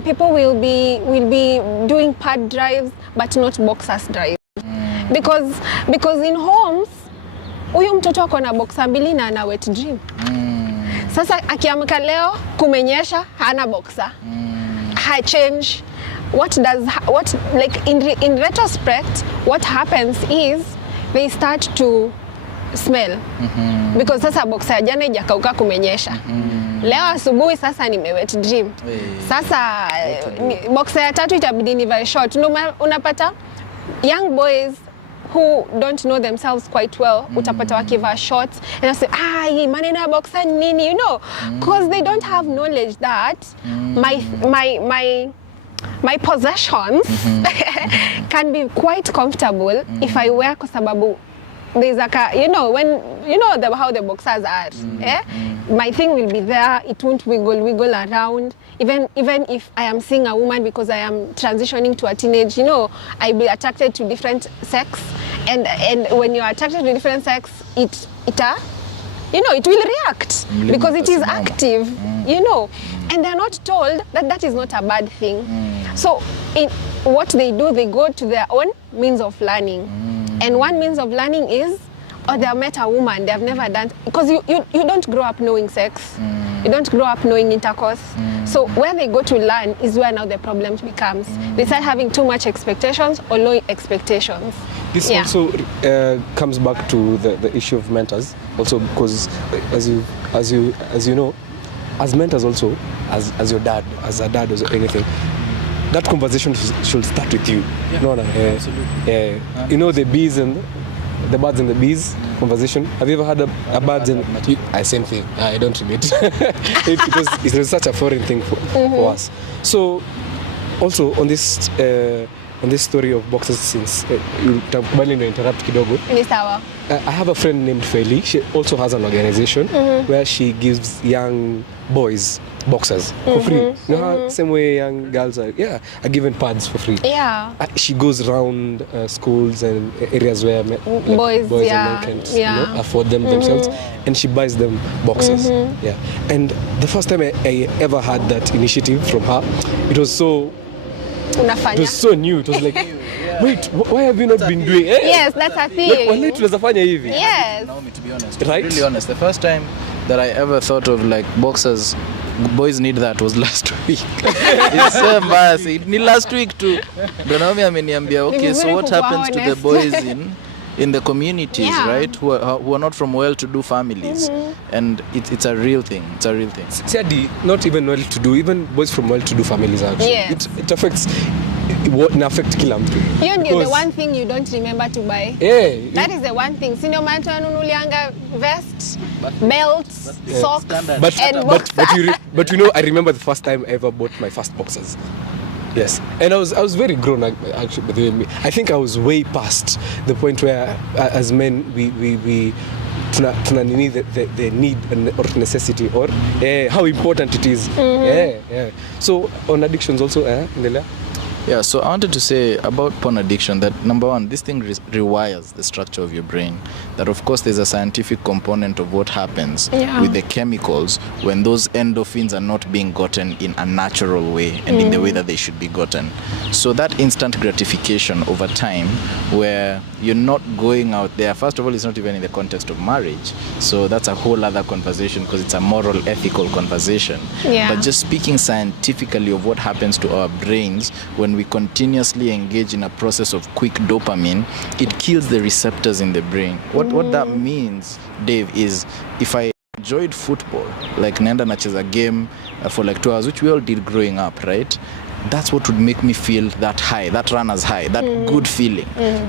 people will be doing pad drives but not boxers drives because in homes huyu mtoto ako na boxer mbili na ana wet dream. Sasa akiamka leo kumenyesha hana boxer. Ha change what like in retrospect what happens is they start to smell because sasa boxer ya jana ijakauka kumenyesha. Leo asubuhi sasa nime wet dream. Sasa boxer ya tatu itabidi nivae short. Unapata young boys who don't know themselves quite well, utapata wakivaa shorts and I say, hii maneno ya boxer nini, you know, because they don't have knowledge that my possessions can be quite comfortable if I wear kwa sababu there's like you know, when you know how the boxers are, my thing will be there, it won't wiggle around, even if I am seeing a woman because I am transitioning to a teenage, you know, I'll be attracted to different sex, and when you're attracted to different sex, it you know, it will react because it is active, you know, and they're not told that that is not a bad thing. So in what they do, they go to their own means of learning. And one means of learning is, they have met a woman, they have never done, because you don't grow up knowing sex, you don't grow up knowing intercourse. So where they go to learn is where now the problem becomes. They start having too much expectations or low expectations. This also comes back to the issue of mentors, also because as you know, as mentors also, as your dad, as a dad or anything, that conversation should start with you. Absolutely. You know, the birds and the bees conversation. Have you ever had a birds and same thing? I don't relate because it was such a foreign thing for us. So also on this story of boxers, since you interrupt kidogo. I have a friend named Feli. She also has an organization where she gives young boys boxers for free. You know, same way young girls are given pads for free. Yeah. She goes around schools and areas where boys and men can't you know, afford them themselves, and she buys them boxers. Yeah. And the first time I ever had that initiative from her, it was so new. It was like, wait, why have you not been doing it? Yes, that's a thing. Like, yes. Naomi, to be honest, right? Really honest, the first time that I ever thought of like boxers, boys need that was last week. It's so embarrassing. Ni last week too. Naomi ameniambia, okay, so what happens to the boys in the communities, right, who are not from well-to-do families, and it's a real thing. It's a real thing. See, not even well-to-do, even boys from well-to-do families actually. Yes. It affects. It affects kila mtu. Hiyo ndio the one thing you don't remember to buy. Yeah. That is the one thing. Sino maana anunulianga vest, belts, socks, and boxers. But you know, I remember the first time I ever bought my first boxers. Yes, and I was very grown actually. I think I was way past the point where, as men, we tuna nini the need or necessity or how important it is. So on addictions also, endelea. Yeah, so I wanted to say about porn addiction that number one, this thing rewires the structure of your brain. that of course there's a scientific component of what happens with the chemicals when those endorphins are not being gotten in a natural way and in the way that they should be gotten. So that instant gratification over time, where you're not going out there, first of all, it's not even in the context of marriage, so that's a whole other conversation because it's a moral, ethical conversation. But just speaking scientifically of what happens to our brains when we continuously engage in a process of quick dopamine, it kills the receptors in the brain. What that means, Dave, is if I enjoyed football, like naenda nacheza game for like 2 hours, which we all did growing up, right? That's what would make me feel that high, that runner's high, that good feeling.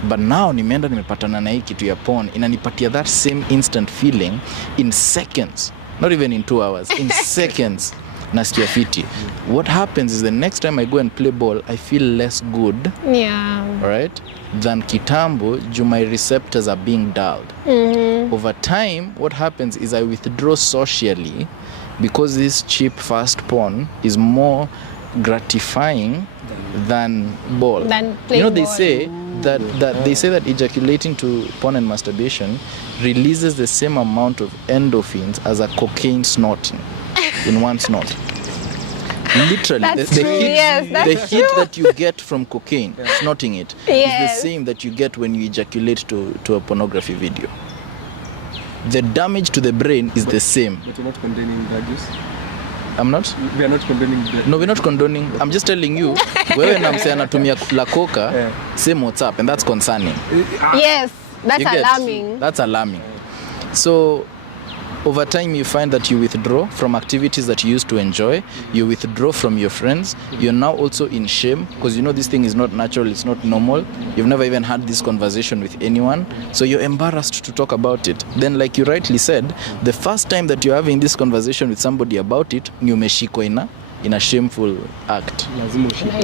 But now nimeenda nimepatana na hii kitu ya porn, inanipatia that same instant feeling in seconds, not even in 2 hours, in seconds. Nasikia fiti. What happens is the next time I go and play ball, I feel less good, right, than kitambo, juu my receptors are being dulled. Over time, what happens is I withdraw socially because this cheap fast porn is more gratifying than ball. You know, they say that ejaculating to porn and masturbation releases the same amount of endorphins as a cocaine snorting in one snort. Literally, the hit that you get from cocaine, snorting it, is the same that you get when you ejaculate to a pornography video. The damage to the brain is the same. But you're not condoning drug use? I'm not? We are not condoning drug. No, we're not condoning. I'm just telling you, wewe na mse anatumia la coca, same what's up, and that's concerning. Yes, that's alarming. That's alarming. So over time you find that you withdraw from activities that you used to enjoy, you withdraw from your friends, you're now also in shame because you know this thing is not natural, it's not normal, you've never even had this conversation with anyone, so you're embarrassed to talk about it. Then like you rightly said, the first time that you're having this conversation with somebody about it, ni umeshikwa in a shameful act.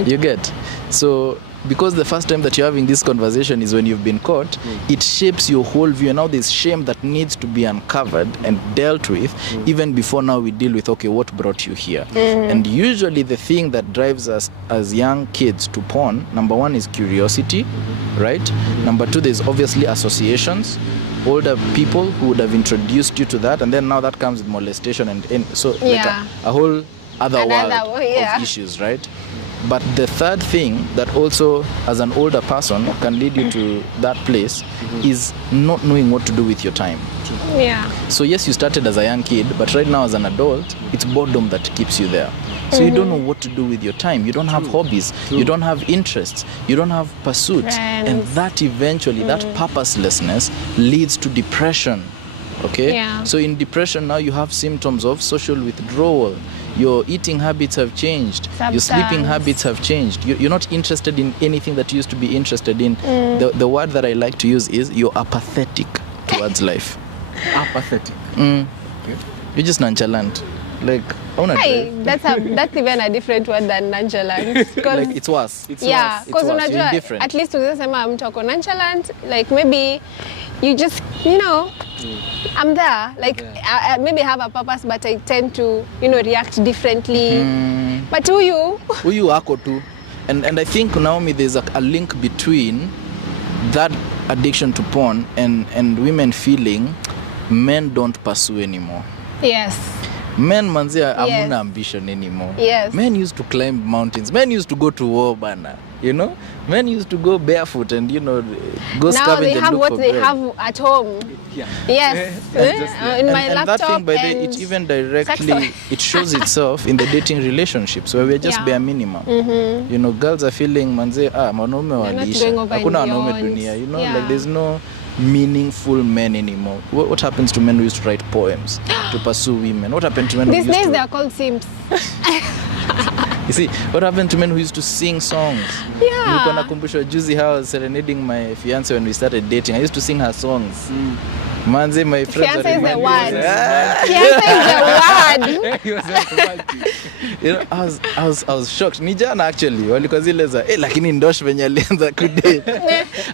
You get? So because the first time that you're having this conversation is when you've been caught, it shapes your whole view. And now there's shame that needs to be uncovered and dealt with even before now we deal with, okay, what brought you here? And usually the thing that drives us as young kids to porn, number one is curiosity, right? Number two, there's obviously associations, older people who would have introduced you to that, and then now that comes with molestation and so like a whole other world of issues, right? But the third thing that also as an older person can lead you to that place is not knowing what to do with your time. So yes, you started as a young kid, but right now as an adult, it's boredom that keeps you there. So you don't know what to do with your time. You don't have hobbies. You don't have interests. You don't have pursuits. And that eventually, that purposelessness leads to depression. Okay? So in depression now you have symptoms of social withdrawal. Your eating habits have changed. Your sleeping habits have changed. You're not interested in anything that you used to be interested in. The word that I like to use is you're apathetic towards life. Apathetic. You're just nonchalant. Like, that's even a different word than nonchalant. Like it's worse. Because unajua at least unasema mtu ako nonchalant, like maybe you just, you know, I'm there, like I maybe have a purpose, but I tend to, you know, react differently. But huyu ako tu. And I think, Naomi, there's a link between that addiction to porn and women feeling men don't pursue anymore. Yes. Men manzia amuna ambition anymore. Men used to climb mountains. Men used to go to war, bana. You know, men used to go barefoot and, you know, go scavenge and look for bread. Now they have what they have at home. In my laptop. And that thing, by the way, it even directly, it shows itself in the dating relationships where we're just bare minimum. You know, girls are feeling, manze, manaume walisha. Hakuna wanaume dunia. You know, like there's no meaningful men anymore. What happens to men who used to write poems to pursue women? What happened to men who used to... These days they are called simps. You see, what happened to men who used to sing songs? Nilikuwa nakumbushwa juzi how I was serenading my fiance when we started dating. I used to sing her songs. Manze, my friends fiance is the word. Fiance is the word. He was romantic. You know, I was shocked. Ni jana actually, walikuwa zile za lakini ndosh venye alianza kudate.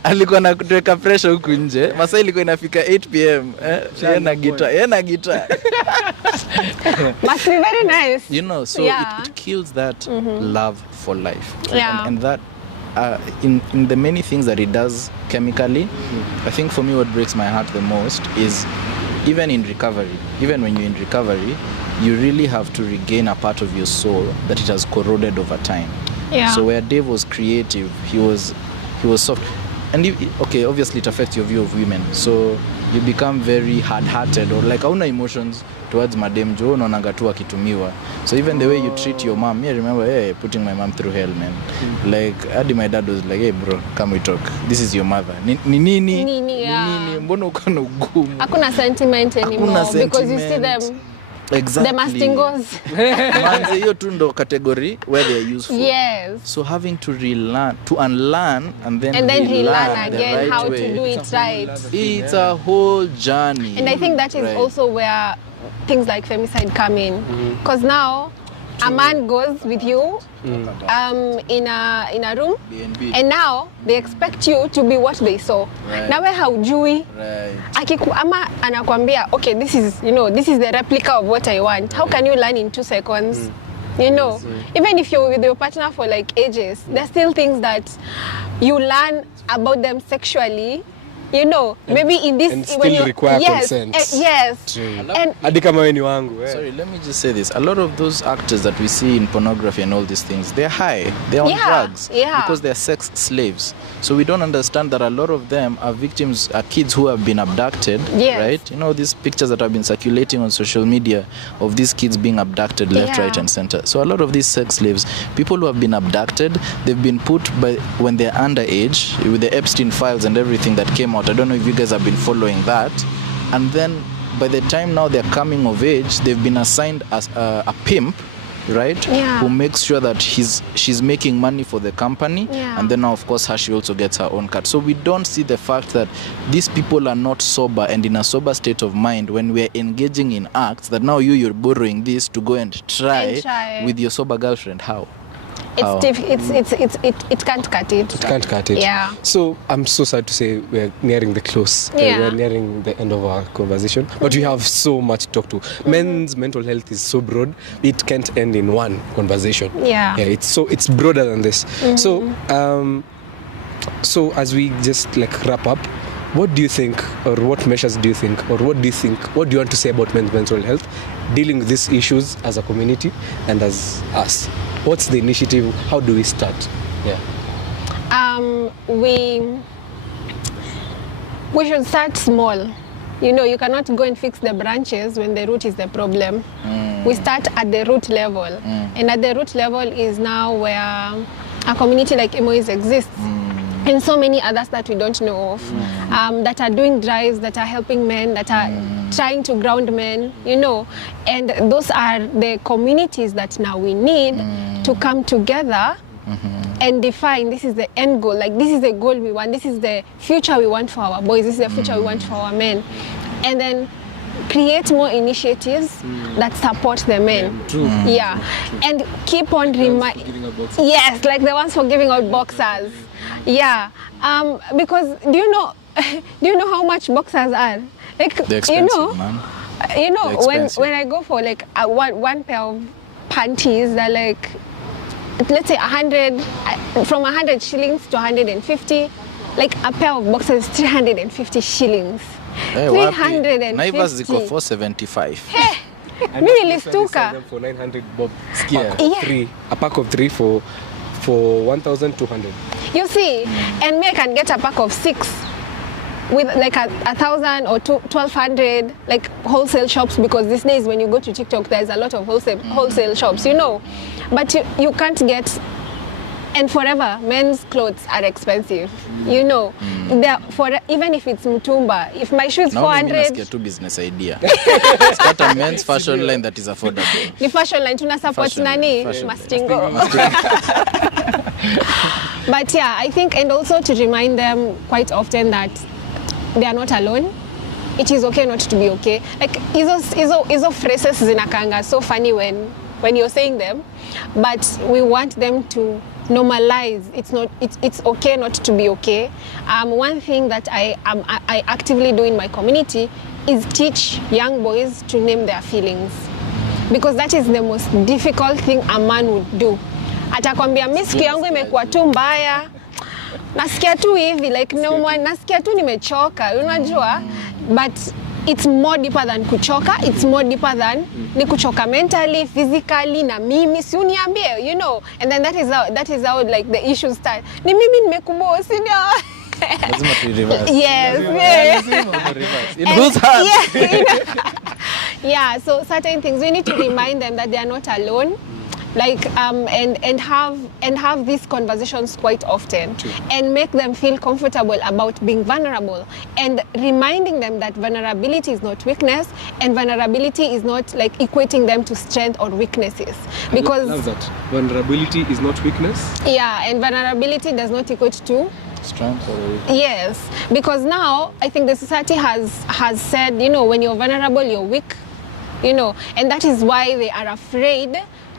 Alikuwa na kuweka pressure huku nje. Masaa ilikuwa inafika 8 p.m. Yeye na guitar. Must be very nice. You know, so it kills that love for life. And that in the many things that it does chemically, I think for me what breaks my heart the most is even in recovery, even when you're in recovery, you really have to regain a part of your soul that it has corroded over time. Yeah. So where Dave was creative, he was soft. And okay, obviously it affects your view of women. So you become very hard-hearted, or like hauna emotions towards madam jo unaonanga tu akitumiwa. So even the way you treat your mom, I remember putting my mom through hell, man. Like Adi, my dad was like, hey bro, come we talk, this is your mother. Nini mbona uko na ugumu? Hakuna sentiment anymore because you see them. Exactly. The mastingos. Manze hiyo tu ndo category where they are useful. Yes. So having to relearn, to unlearn and then relearn again right how way. to do it right. It's a whole journey. And I think that is also where things like femicide come in. Because now a man goes with you in a room, BNB. and now they expect you to be what they saw. Right. Nawe haujui. Right. Ama anakwambia, okay, this is the replica of what I want. How can you learn in 2 seconds? You know, even if you're with your partner for like ages, there's still things that you learn about them sexually. You know, maybe in this and still require consent. Yes. And hadi kama wewe ni wangu. Sorry, let me just say this. A lot of those actors that we see in pornography and all these things, they're high. They're on drugs because they're sex slaves. So we don't understand that a lot of them are victims, are kids who have been abducted, right? You know, these pictures that have been circulating on social media of these kids being abducted left, right, and center. So a lot of these sex slaves, people who have been abducted, they've been put when they're underage, with the Epstein files and everything that came out. I don't know if you guys have been following that. And then by the time now they're coming of age, they've been assigned as a pimp, right? Who makes sure that she's making money for the company. And then now, of course, she also gets her own cut. So we don't see the fact that these people are not sober and in a sober state of mind when we're engaging in acts that now you're borrowing this to go and try with your sober girlfriend. How? It can't cut it. It can't cut it. Yeah. So I'm so sad to say we're nearing the close. We're nearing the end of our conversation. But we have so much to talk to. Men's mental health is so broad, it can't end in one conversation. Yeah, it's broader than this. So as we just like wrap up, what do you think, or what measures do you think, or what do you want to say about men's mental health, dealing with these issues as a community and as us? What's the initiative? How do we start? We should start small. You know, you cannot go and fix the branches when the root is the problem. We start at the root level. And at the root level is now where a community like Emois exists. And so many others that we don't know of, that are doing drives, that are helping men, that are trying to ground men, you know. And those are the communities that now we need to come together and define, this is the end goal, like this is the goal we want, this is the future we want for our boys, this is the future we want for our men. And then create more initiatives that support the men. And keep on reminding, yes, like the ones for giving out boxers. Because do you know how much boxers are? Like, they're expensive, man. You know, when I go for like one pair of panties, they're like, let's say 100, from 100 shillings to 150. Like a pair of boxers is 350 shillings. 350. Naivas ziko 475. Mimi nilistuka. For 900 bob. A pack of 3 for 1,200. You see, and me I can get a pack of 6 with like 1,000 or 1,200, like wholesale shops, because these days when you go to TikTok, there's a lot of wholesale shops, you know. But you can't get, and forever, men's clothes are expensive, you know. Even if it's Mutumba, if my shoe is 400. Now to business idea. Start a men's fashion line that is affordable. The fashion line, tuna support nani? Mastingo. But yeah, I think, and also to remind them quite often that they are not alone. It is okay not to be okay. Like, izo phrases zinakanga so funny when you're saying them, but we want them to normalize. It's okay not to be okay. One thing that I actively do in my community is teach young boys to name their feelings, because that is the most difficult thing a man would do. Atakwambia mimi siku yangu imekuwa tu mbaya, nasikia tu hivi like nasikia tu nimechoka, unajua, but it's more deeper than kuchoka. It's more deeper than ni kuchoka mentally, physically, na mimi si uniambie, you know, and then that is how like the issues start. Ni mimi nimekuboa, si ndio? Lazima tu reverse. Yes. In whose hands? Yeah, so certain things we need to remind them that they are not alone. Like and have these conversations quite often. True. And make them feel comfortable about being vulnerable, and reminding them that vulnerability is not weakness, and vulnerability is not like equating them to strength or weaknesses, because I love that. Vulnerability is not weakness. yeah, and vulnerability does not equate to Strength or yes, because now I think the society has said, you know, when you're vulnerable you're weak, you know, and that is why they are afraid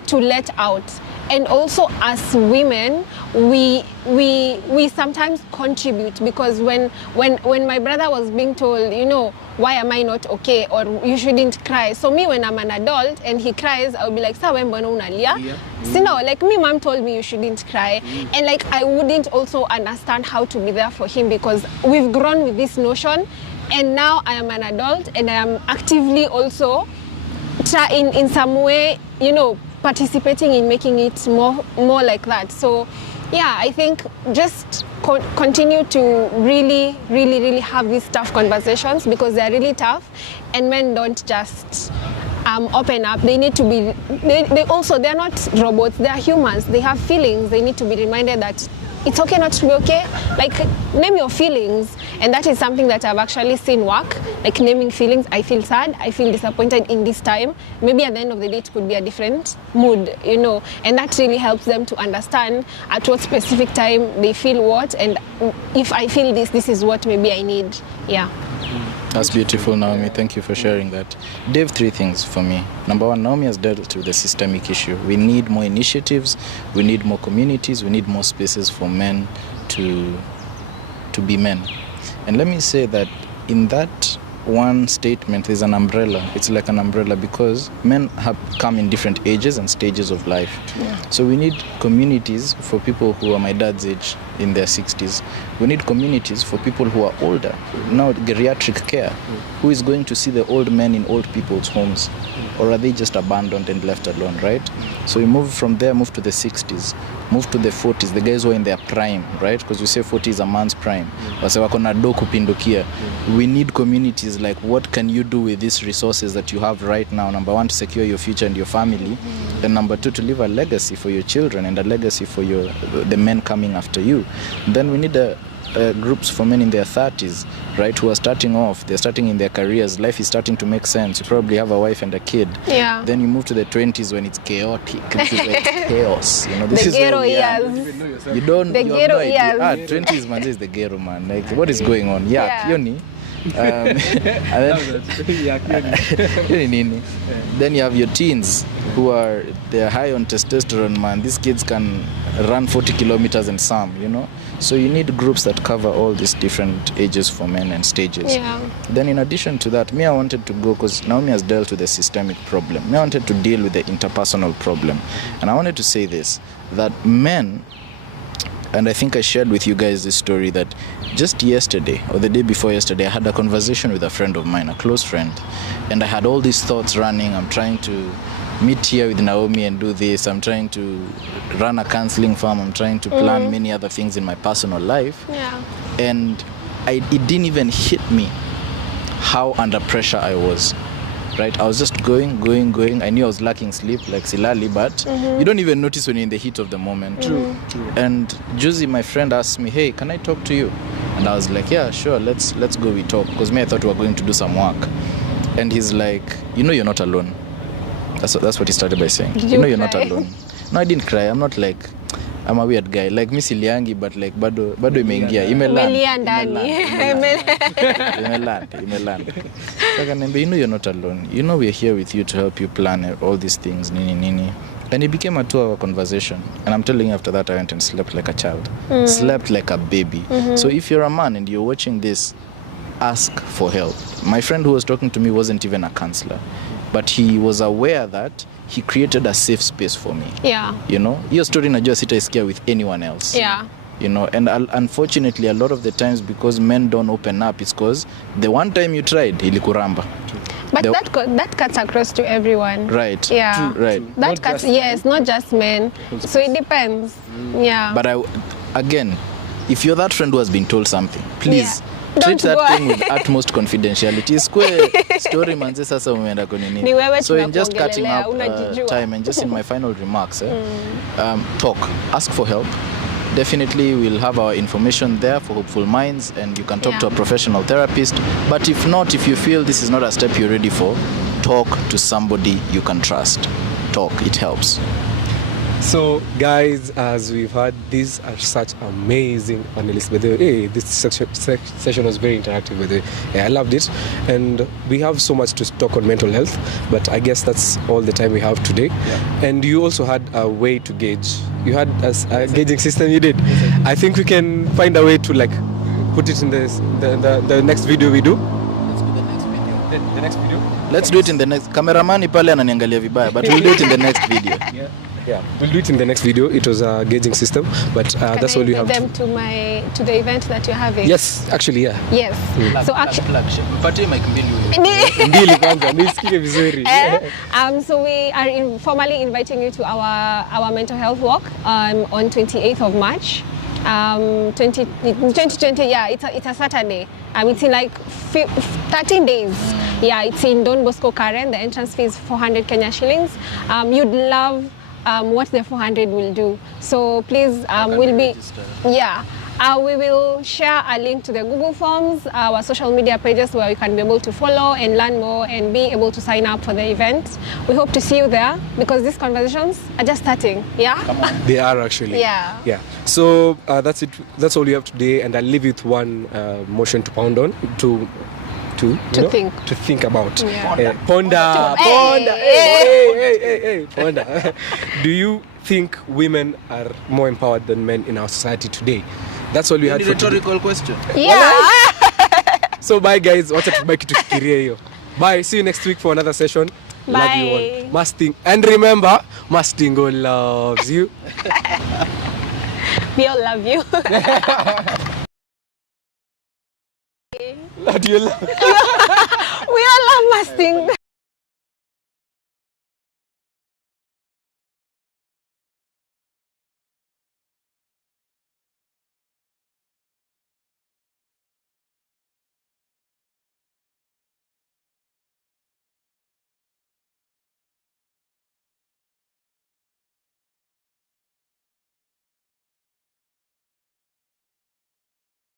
to let out. And also as women, we sometimes contribute, because when my brother was being told, you know, why am I not okay, or you shouldn't cry, so me when I'm an adult and he cries, I'll be like, sawa mbona unalia? So no, like me mom told me you shouldn't cry, and like I wouldn't also understand how to be there for him, because we've grown with this notion, and now I am an adult and I am actively also trying in some way, you know, participating in making it more like that. So yeah, I think just continue to really have these tough conversations, because they're really tough, and men don't just open up. They need to be, they're not robots, they're humans, they have feelings. They need to be reminded that it's okay not to be okay. Like, name your feelings, and that is something that I've actually seen work. Like naming feelings. I feel sad, I feel disappointed in this time. Maybe at the end of the day it could be a different mood, you know, and that really helps them to understand at what specific time they feel what, and if I feel this is what maybe I need. Yeah. That's beautiful, Naomi. Thank you for sharing that. Dave, 3 things for me. Number 1, Naomi has dealt with the systemic issue. We need more initiatives, we need more communities, we need more spaces for men to be men. And let me say that in that one statement, there's an umbrella. It's like an umbrella, because men have come in different ages and stages of life. Yeah. So we need communities for people who are my dad's age, in their 60s. We need communities for people who are older. Now, geriatric care. Who is going to see the old men in old people's homes? Or are they just abandoned and left alone, right? So we move from there, move to the 60s, move to the 40s, the guys who are in their prime, right? Because we say 40 is a man's prime. We need communities like, what can you do with these resources that you have right now? Number 1, to secure your future and your family. And number 2, to leave a legacy for your children and a legacy for the men coming after you. Then we need groups for men in their 30s, right, who are starting off, they're starting in their careers, life is starting to make sense, you probably have a wife and a kid. Yeah. Then you move to the 20s when it's chaotic, this is like chaos, you know, this the is ghetto where we are. years. You don't, the you ghetto have no idea. years. 20s man is the ghetto, man, like what is going on? Yeah. Yoni. And then you have your teens who are, they're high on testosterone, man. These kids can run 40 kilometers and some, you know. So you need groups that cover all these different ages for men and stages. Yeah. Then in addition to that, I wanted to go, because Naomi has dealt with the systemic problem. I wanted to deal with the interpersonal problem. And I wanted to say this, that men, and I think I shared with you guys this story, that just yesterday or the day before yesterday, I had a conversation with a friend of mine, a close friend. And I had all these thoughts running. I'm trying to meet here with Naomi and do this. I'm trying to run a counseling firm. I'm trying to plan many other things in my personal life. Yeah. And it didn't even hit me how under pressure I was. Right, I was just going. I knew I was lacking sleep, like Silali, but you don't even notice when you're in the heat of the moment. True. And Josie, my friend, asked me, "Hey, can I talk to you?" And I was like, "Yeah, sure. Let's go. We talk." Because I thought we were going to do some work. And he's like, "You know, you're not alone." That's what he started by saying. Did you know, you you're not cry? alone. No, I didn't cry. I'm not like, I'm a weird guy. Like Miss Iliangi, but like bado imeingia. Umelia ndani. Imeland. So you know you're not alone. You know we're here with you to help you plan all these things. Nini. And it became a 2-hour conversation. And I'm telling you, after that, I went and slept like a child. Slept like a baby. So if you're a man and you're watching this, ask for help. My friend who was talking to me wasn't even a counselor. But he was aware that he created a safe space for me. Yeah. You know? Your story najua sitaisikia with anyone else. Yeah. you know. And unfortunately, a lot of the times, because men don't open up, it's because the one time you tried, ilikuramba. But that cuts across to everyone. Right. Yeah. True. Right. That not cuts, yes, not just men. So it depends. Yeah. But again, if you're that friend who has been told something, please treat Don't that thing with utmost confidentiality. Square story manze sasa umeenda kwenye nini. So in just cutting up time and just in my final remarks, talk, ask for help. Definitely we'll have our information there for Hopeful Minds, and you can talk to a professional therapist. But if not, if you feel this is not a step you're ready for, talk to somebody you can trust. Talk, it helps. So guys, as we've heard, these are such amazing analysts. By the way, hey, this session was very interactive. By the way, yeah, I loved it, and we have so much to talk on mental health. But I guess that's all the time we have today. Yeah. And you also had a way to gauge. You had a gauging system. You did. I think we can find a way to like put it in the next video we do. Let's do the next video. The next video. Let's do it in the next. Cameraman pale ananiangalia vibaya, but we'll do it in the next video. Yeah, we'll do it in the next video. It was a gauging system, but that's all we have. Them to the event that you're having. Yes, actually, yeah. Yes. So actually, so we are formally inviting you to our mental health walk on 28th of March. 2020, yeah, it's a Saturday. It's in like 13 days. Yeah, it's in Don Bosco, Karen. The entrance fee is 400 Kenya shillings. You'd love what the 400 will do. So please, we will share a link to the Google Forms, our social media pages where you can be able to follow and learn more and be able to sign up for the event. We hope to see you there because these conversations are just starting. Yeah? They are actually. Yeah. Yeah. So that's it. That's all we have today, and I'll leave you with one motion to pound on to think about. Yeah. Ponder. Hey, ponder. Do you think women are more empowered than men in our society today? That's all we had for today. Rhetorical question. Yeah. So bye guys. Wacha tubaki tufikirie hiyo. Bye. See you next week for another session. Bye. Love you all. Masting. And remember, Mastingo loves you. We all love you. Love you. We all love Masting.